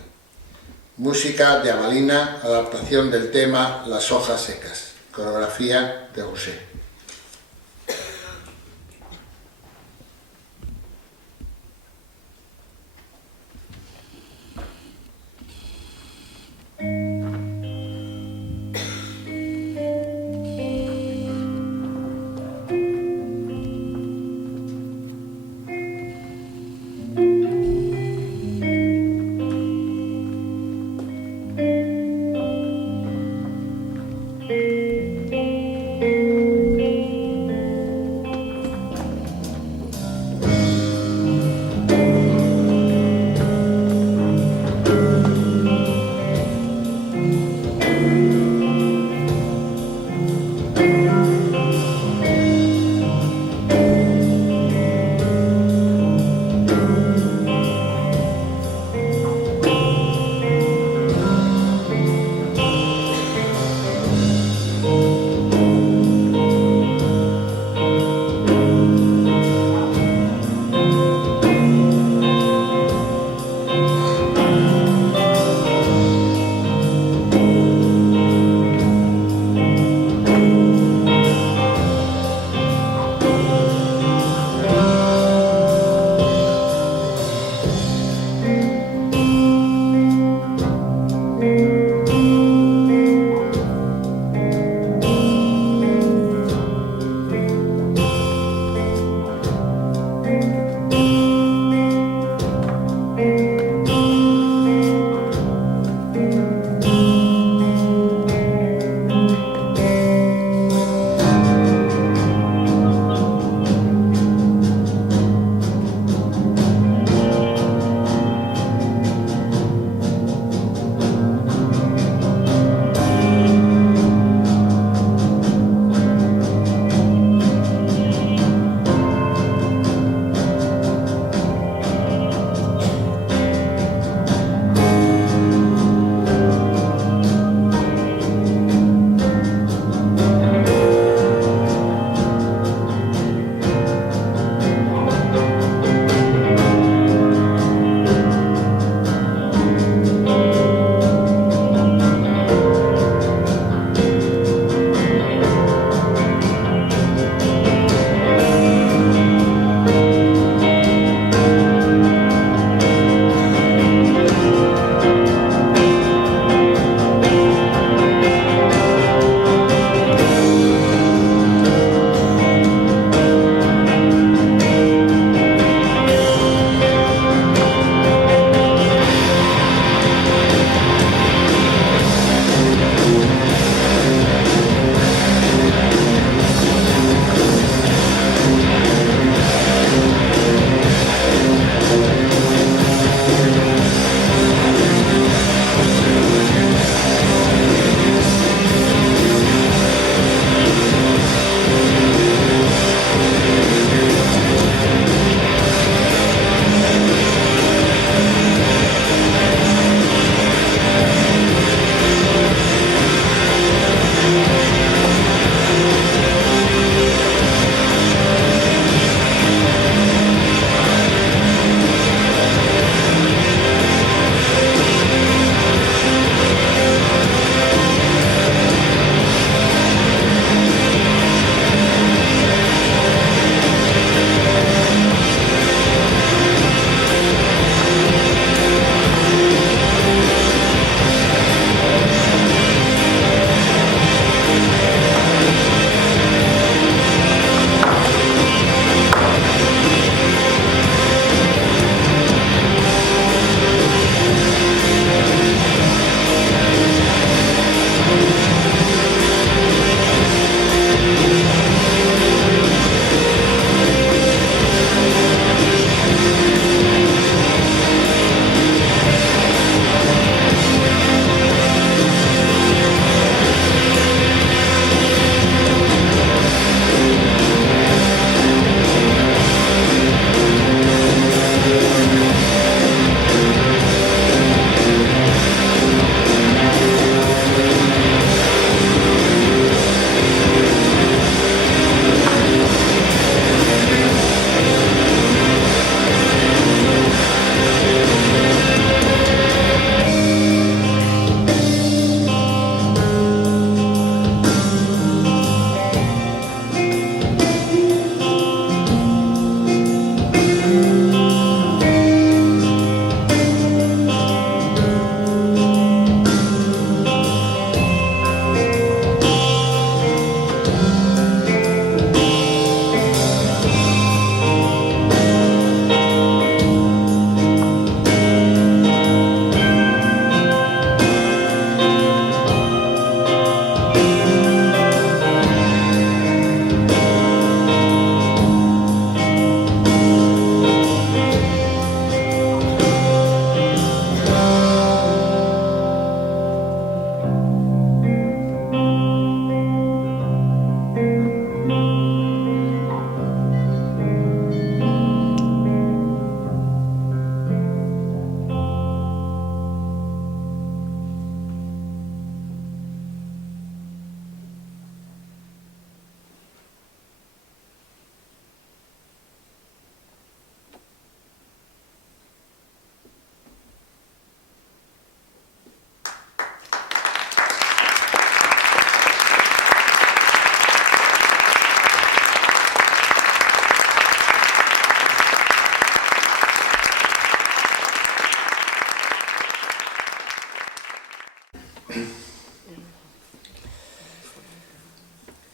Música de Amalina, adaptación del tema Las hojas secas, coreografía de Rousset.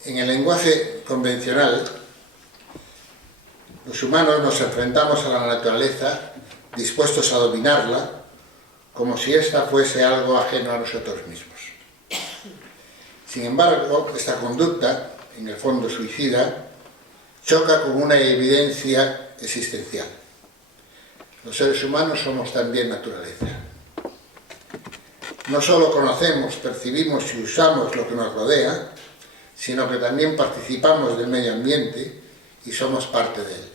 En el lenguaje convencional, los humanos nos enfrentamos a la naturaleza dispuestos a dominarla como si ésta fuese algo ajeno a nosotros mismos. Sin embargo, esta conducta, en el fondo suicida, choca con una evidencia existencial. Los seres humanos somos también naturaleza. No solo conocemos, percibimos y usamos lo que nos rodea, sino que también participamos del medio ambiente y somos parte de él.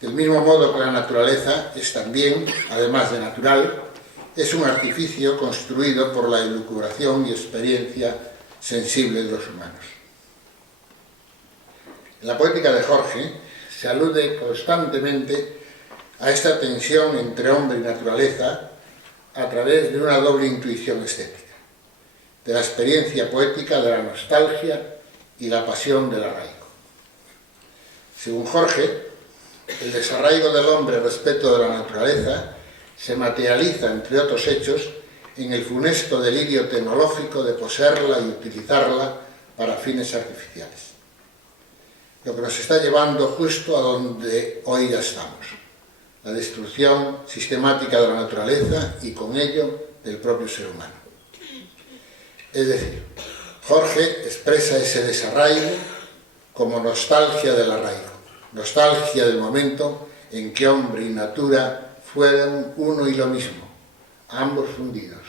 Del mismo modo que la naturaleza es también, además de natural, es un artificio construido por la elucubración y experiencia sensible de los humanos. En la poética de Jorge se alude constantemente a esta tensión entre hombre y naturaleza a través de una doble intuición estética, de la experiencia poética, de la nostalgia y la pasión del arraigo. Según Jorge, el desarraigo del hombre respecto de la naturaleza se materializa, entre otros hechos, en el funesto delirio tecnológico de poseerla y utilizarla para fines artificiales. Lo que nos está llevando justo a donde hoy ya estamos, la destrucción sistemática de la naturaleza y con ello del propio ser humano. Es decir, Jorge expresa ese desarraigo como nostalgia del arraigo, nostalgia del momento en que hombre y natura fueron uno y lo mismo, ambos fundidos,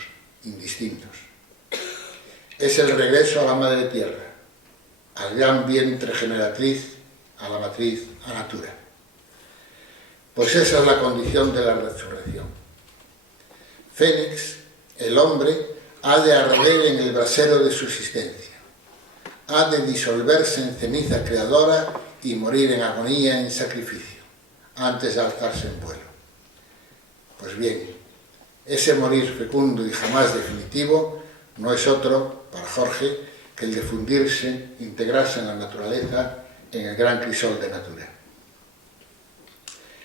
indistintos. Es el regreso a la madre tierra, al gran vientre generatriz, a la matriz, a natura. Pues esa es la condición de la resurrección. Fénix, el hombre, ha de arder en el brasero de su existencia, ha de disolverse en ceniza creadora y morir en agonía, en sacrificio, antes de alzarse en vuelo. Pues bien, ese morir fecundo y jamás definitivo no es otro, para Jorge, que el de fundirse, integrarse en la naturaleza, en el gran crisol de natura.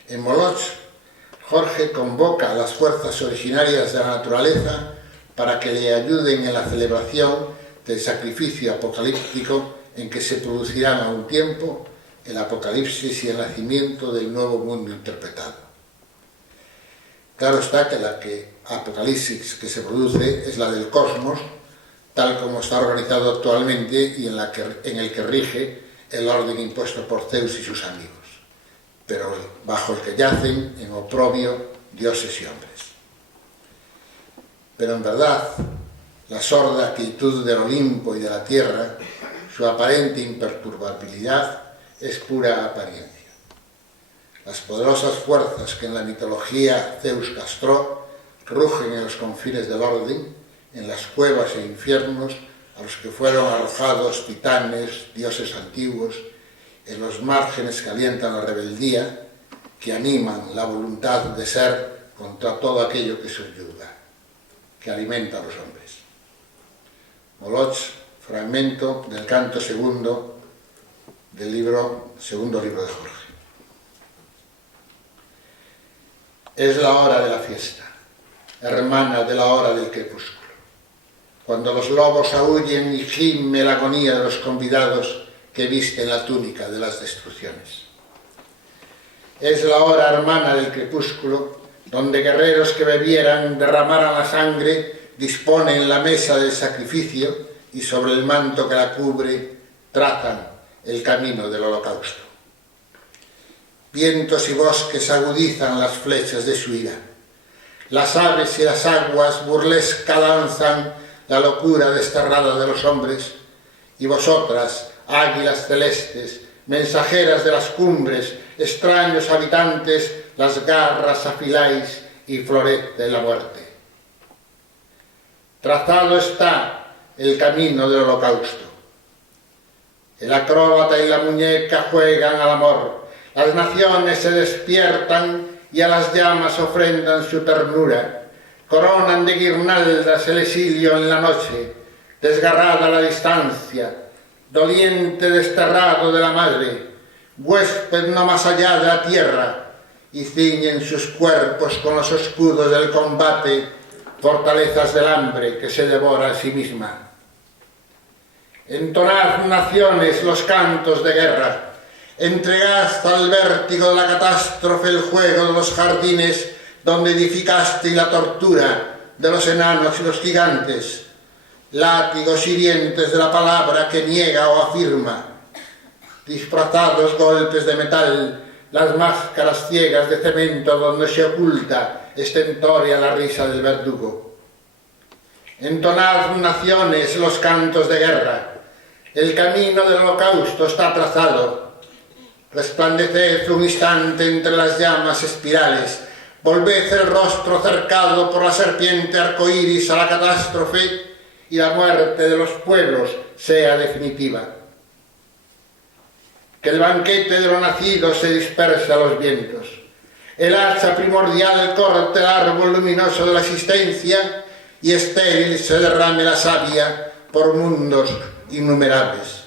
En Moloch, Jorge convoca a las fuerzas originarias de la naturaleza para que le ayuden en la celebración del sacrificio apocalíptico en que se producirán a un tiempo el apocalipsis y el nacimiento del nuevo mundo interpretado. Claro está que la apocalipsis que se produce es la del cosmos, tal como está organizado actualmente y en el que rige el orden impuesto por Zeus y sus amigos, pero bajo el que yacen en oprobio dioses y hombres. Pero en verdad, la sorda quietud del Olimpo y de la tierra, su aparente imperturbabilidad, es pura apariencia. Las poderosas fuerzas que en la mitología Zeus castró rugen en los confines del orden, en las cuevas e infiernos a los que fueron arrojados titanes, dioses antiguos, en los márgenes que alientan la rebeldía, que animan la voluntad de ser contra todo aquello que subyuga, que alimenta a los hombres. Moloch, fragmento del canto segundo del segundo libro de Jorge. Es la hora de la fiesta, hermana de la hora del crepúsculo, cuando los lobos aúllen y gime la agonía de los convidados que visten la túnica de las destrucciones. Es la hora hermana del crepúsculo, donde guerreros que bebieran, derramaran la sangre, disponen la mesa del sacrificio y sobre el manto que la cubre trazan el camino del holocausto. Vientos y bosques agudizan las flechas de su ira. Las aves y las aguas burlesca danzan la locura desterrada de los hombres, y vosotras, águilas celestes, mensajeras de las cumbres, extraños habitantes, las garras afiláis y florece la muerte. Trazado está el camino del holocausto. El acróbata y la muñeca juegan al amor. Las naciones se despiertan y a las llamas ofrendan su ternura. Coronan de guirnaldas el exilio en la noche, desgarrada la distancia, doliente desterrado de la madre, huésped no más allá de la tierra, y ciñen sus cuerpos con los escudos del combate, fortalezas del hambre que se devora a sí misma. Entonad, naciones, los cantos de guerra. Entregad al vértigo de la catástrofe el juego de los jardines donde edificaste la tortura de los enanos y los gigantes, látigos hirientes de la palabra que niega o afirma, disfrazados golpes de metal, las máscaras ciegas de cemento donde se oculta estentórea la risa del verdugo. Entonad, naciones, los cantos de guerra. El camino del holocausto está trazado. Resplandeced un instante entre las llamas espirales. Volved el rostro cercado por la serpiente arcoíris a la catástrofe y la muerte de los pueblos sea definitiva. Que el banquete de lo nacido se disperse a los vientos. El hacha primordial corte el árbol luminoso de la existencia y estéril se derrame la savia por mundos innumerables.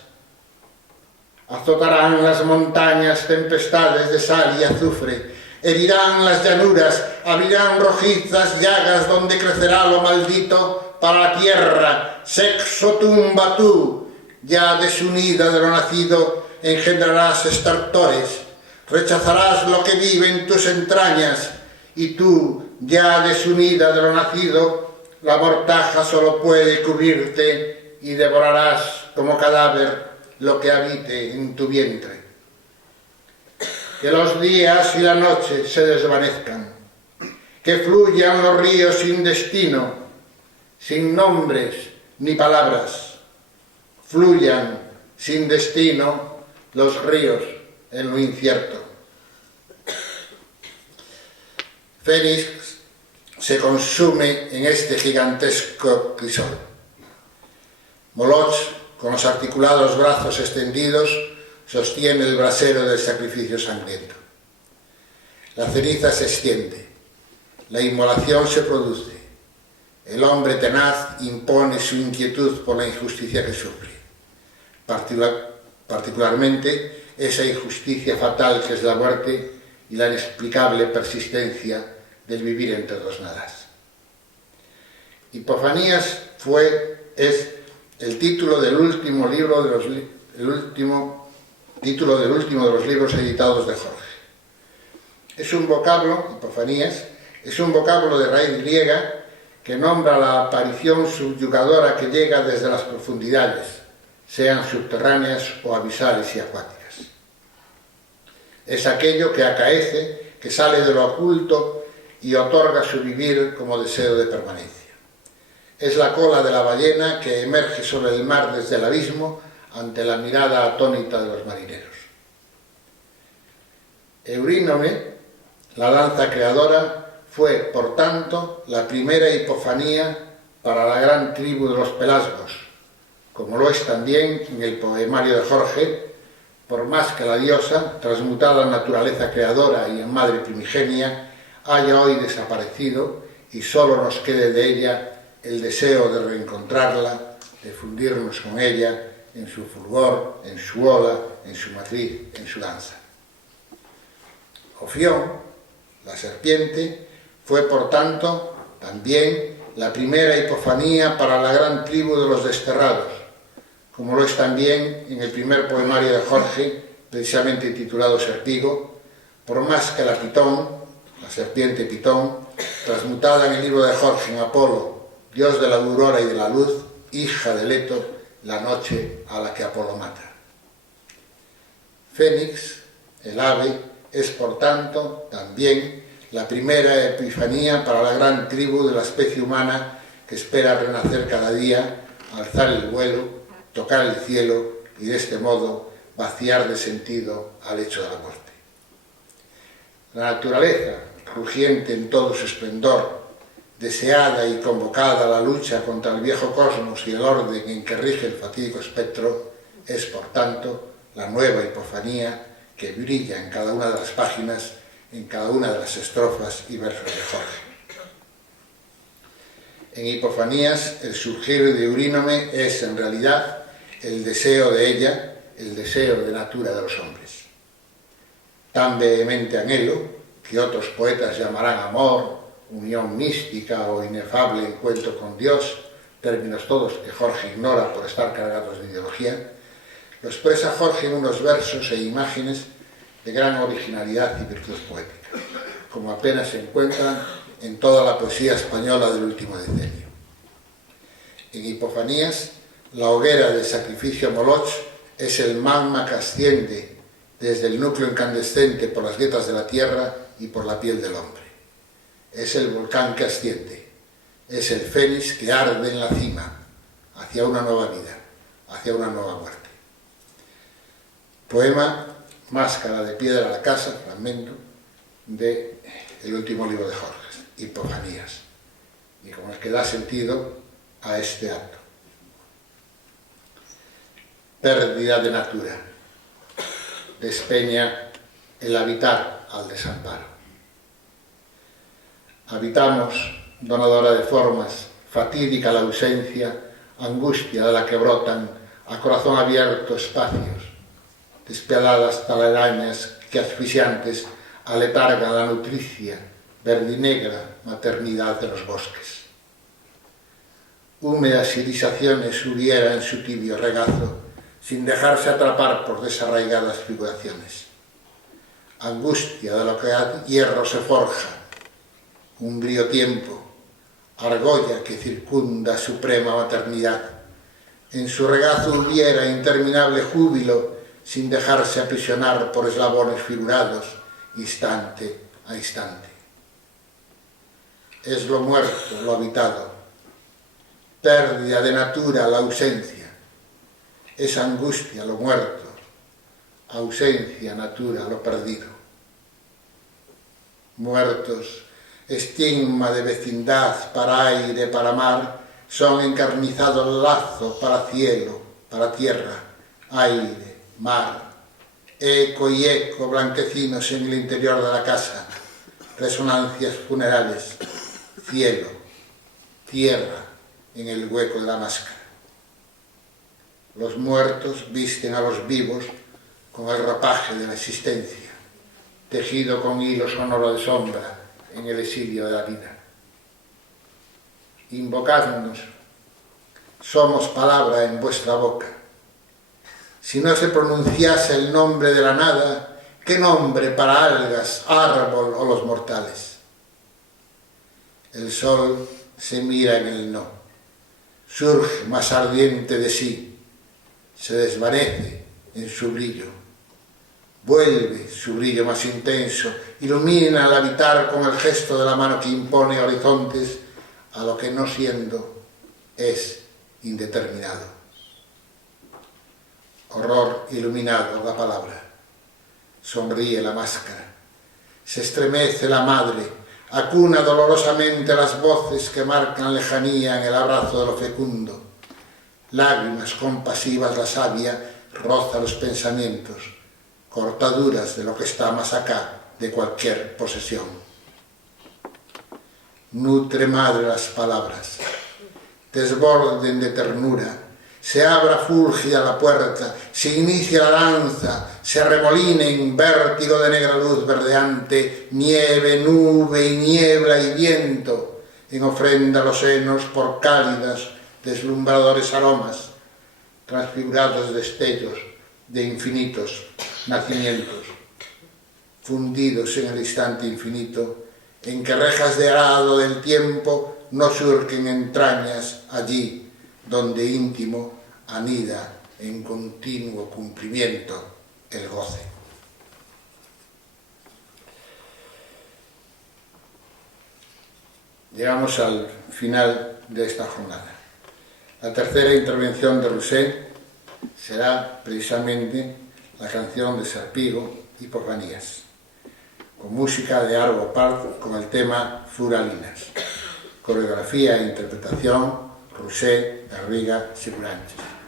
Azotarán las montañas tempestades de sal y azufre, herirán las llanuras, abrirán rojizas llagas donde crecerá lo maldito para la tierra. Sexo tumba tú, ya desunida de lo nacido, engendrarás estertores, rechazarás lo que vive en tus entrañas, y tú, ya desunida de lo nacido, la mortaja solo puede cubrirte y devorarás como cadáver lo que habite en tu vientre. Que los días y la noche se desvanezcan, que fluyan los ríos sin destino, sin nombres ni palabras, fluyan sin destino los ríos en lo incierto. Fénix se consume en este gigantesco crisol. Moloch, con los articulados brazos extendidos, sostiene el brasero del sacrificio sangriento. La ceniza se extiende, la inmolación se produce, el hombre tenaz impone su inquietud por la injusticia que sufre, particularmente esa injusticia fatal que es la muerte y la inexplicable persistencia del vivir entre dos nadas. Hipofanías es el título del último libro de los libros editados de Jorge. Es un vocablo, hipofanías, es un vocablo de raíz griega que nombra la aparición subyugadora que llega desde las profundidades, sean subterráneas o abisales y acuáticas. Es aquello que acaece, que sale de lo oculto y otorga su vivir como deseo de permanencia. Es la cola de la ballena que emerge sobre el mar desde el abismo ante la mirada atónita de los marineros. Eurínome, la danza creadora, fue, por tanto, la primera hipofanía para la gran tribu de los pelasgos, como lo es también en el poemario de Jorge, por más que la diosa, transmutada en naturaleza creadora y en madre primigenia, haya hoy desaparecido y solo nos quede de ella el deseo de reencontrarla, de fundirnos con ella en su fulgor, en su ola, en su matriz, en su danza. Ofión, la serpiente, fue por tanto también la primera hipofanía para la gran tribu de los desterrados, como lo es también en el primer poemario de Jorge, precisamente titulado Serpigo, por más que la Pitón, la serpiente Pitón, transmutada en el libro de Jorge en Apolo, dios de la aurora y de la luz, hija de Leto, la noche a la que Apolo mata. Fénix, el ave, es por tanto también la primera epifanía para la gran tribu de la especie humana que espera renacer cada día, alzar el vuelo, tocar el cielo y de este modo vaciar de sentido al hecho de la muerte. La naturaleza, rugiente en todo su esplendor, deseada y convocada a la lucha contra el viejo cosmos y el orden en que rige el fatídico espectro, es por tanto la nueva hipofanía que brilla en cada una de las páginas, en cada una de las estrofas y versos de Jorge. En Hipofanías, el surgir de Eurínome es en realidad el deseo de ella, el deseo de natura de los hombres. Tan vehemente anhelo, que otros poetas llamarán amor, unión mística o inefable encuentro con Dios, términos todos que Jorge ignora por estar cargados de ideología, lo expresa Jorge en unos versos e imágenes de gran originalidad y virtud poética, como apenas se encuentran en toda la poesía española del último decenio. En Hipofanías, la hoguera del sacrificio a Moloch es el magma que asciende desde el núcleo incandescente por las grietas de la tierra y por la piel del hombre. Es el volcán que asciende, es el fénix que arde en la cima, hacia una nueva vida, hacia una nueva muerte. Poema Máscara de piedra a la casa, fragmento del último libro de Jorge, Hipofanías, y con el que da sentido a este acto. Pérdida de natura, despeña el habitar al desamparo. Habitamos, donadora de formas, fatídica la ausencia, angustia de la que brotan a corazón abierto espacios, despiadadas talarañas que asfixiantes aletargan la nutricia, verdinegra maternidad de los bosques. Húmedas irisaciones hubiera en su tibio regazo, sin dejarse atrapar por desarraigadas figuraciones. Angustia de lo que a hierro se forja, umbrío tiempo, argolla que circunda suprema maternidad. En su regazo hubiera interminable júbilo, sin dejarse aprisionar por eslabones figurados, instante a instante. Es lo muerto, lo habitado, pérdida de natura, la ausencia. Es angustia, lo muerto, ausencia, natura, lo perdido. Muertos, estigma de vecindad, para aire, para mar, son encarnizados lazos para cielo, para tierra, aire, mar, eco y eco blanquecinos en el interior de la casa, resonancias funerales, cielo, tierra en el hueco de la máscara. Los muertos visten a los vivos con el ropaje de la existencia, tejido con hilo sonoro de sombra en el exilio de la vida. Invocadnos, somos palabra en vuestra boca. Si no se pronunciase el nombre de la nada, ¿qué nombre para algas, árbol o los mortales? El sol se mira en el no, surge más ardiente de sí, se desvanece en su brillo, vuelve su brillo más intenso, ilumina al habitar con el gesto de la mano que impone horizontes a lo que no siendo es indeterminado. Horror iluminado la palabra, sonríe la máscara, se estremece la madre, acuna dolorosamente las voces que marcan lejanía en el abrazo de lo fecundo. Lágrimas compasivas la savia roza los pensamientos, cortaduras de lo que está más acá de cualquier posesión. Nutre madre las palabras, desborden de ternura, se abra fúlgida la puerta, se inicia la danza, se arremoline en vértigo de negra luz verdeante, nieve, nube y niebla y viento, en ofrenda a los senos por cálidas, deslumbradores aromas, transfigurados destellos de infinitos nacimientos, fundidos en el instante infinito, en que rejas de arado del tiempo no surquen entrañas allí, donde íntimo anida en continuo cumplimiento el goce. Llegamos al final de esta jornada. La tercera intervención de Rousset será precisamente la canción de Sarpigo, Hipofanías, con música de Arvo Part con el tema Furalinas. Coreografía e interpretación Rousset, Garriga, Siguranches.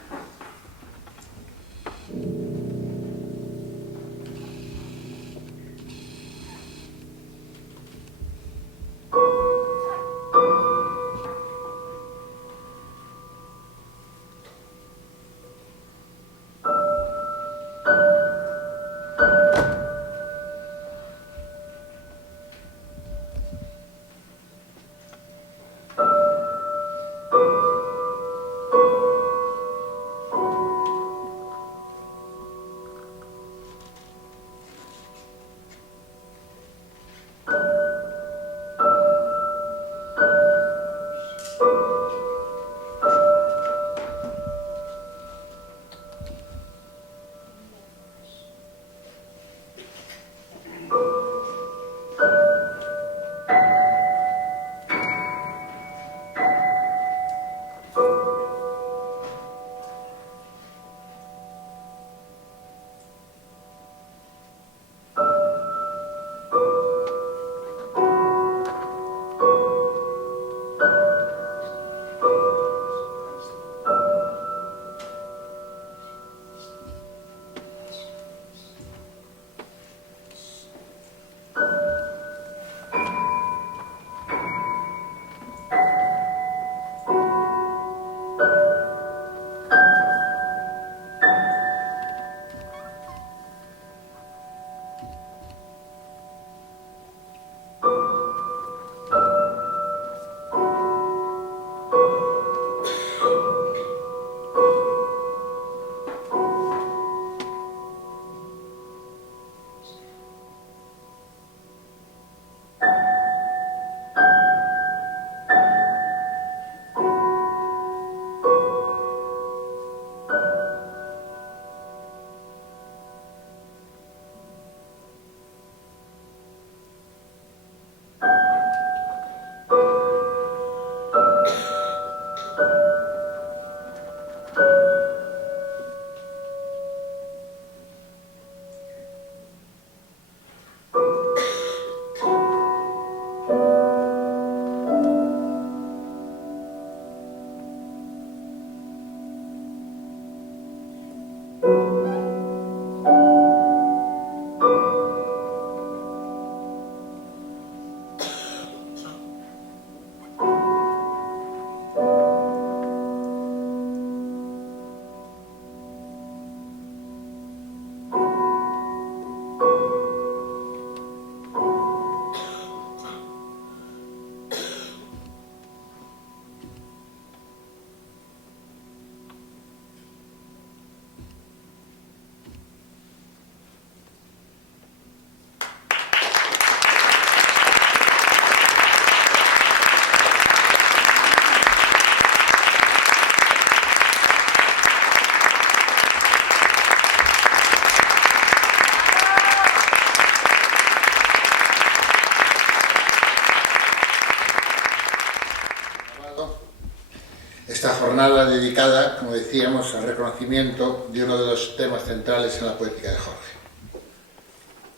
jornada dedicada, como decíamos, al reconocimiento de uno de los temas centrales en la poética de Jorge.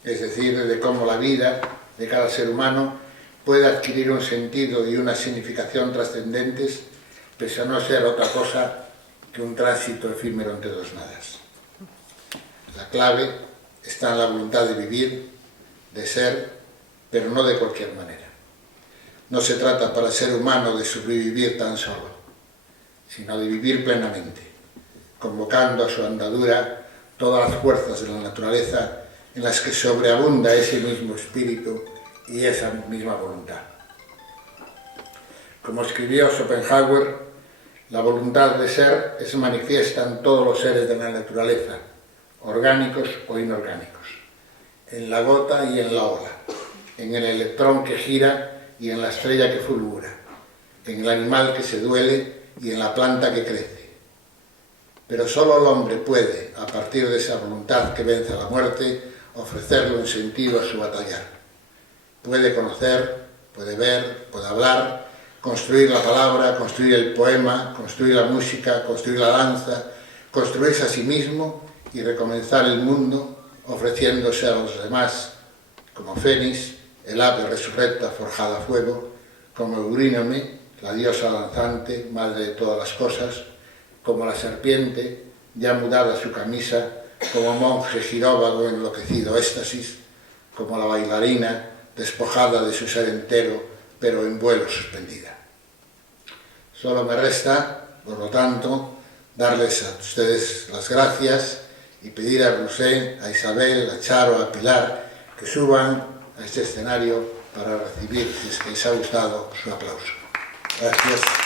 Es decir, de cómo la vida de cada ser humano puede adquirir un sentido y una significación trascendentes, pese a no ser otra cosa que un tránsito efímero entre dos nadas. La clave está en la voluntad de vivir, de ser, pero no de cualquier manera. No se trata para el ser humano de sobrevivir tan solo, sino de vivir plenamente, convocando a su andadura todas las fuerzas de la naturaleza en las que sobreabunda ese mismo espíritu y esa misma voluntad. Como escribió Schopenhauer, la voluntad de ser es manifiesta en todos los seres de la naturaleza, orgánicos o inorgánicos, en la gota y en la ola, en el electrón que gira y en la estrella que fulgura, en el animal que se duele y en la planta que crece. Pero solo el hombre puede, a partir de esa voluntad que vence a la muerte, ofrecerle un sentido a su batallar. Puede conocer, puede ver, puede hablar, construir la palabra, construir el poema, construir la música, construir la danza, construirse a sí mismo y recomenzar el mundo ofreciéndose a los demás, como Fénix, el ave resurrecta forjada a fuego, como Eurínome, la diosa danzante, madre de todas las cosas, como la serpiente, ya mudada su camisa, como monje giróvago enloquecido éxtasis, como la bailarina, despojada de su ser entero, pero en vuelo suspendida. Solo me resta, por lo tanto, darles a ustedes las gracias y pedir a Rousset, a Isabel, a Charo, a Pilar, que suban a este escenario para recibir, si es que les ha gustado, su aplauso. Gracias.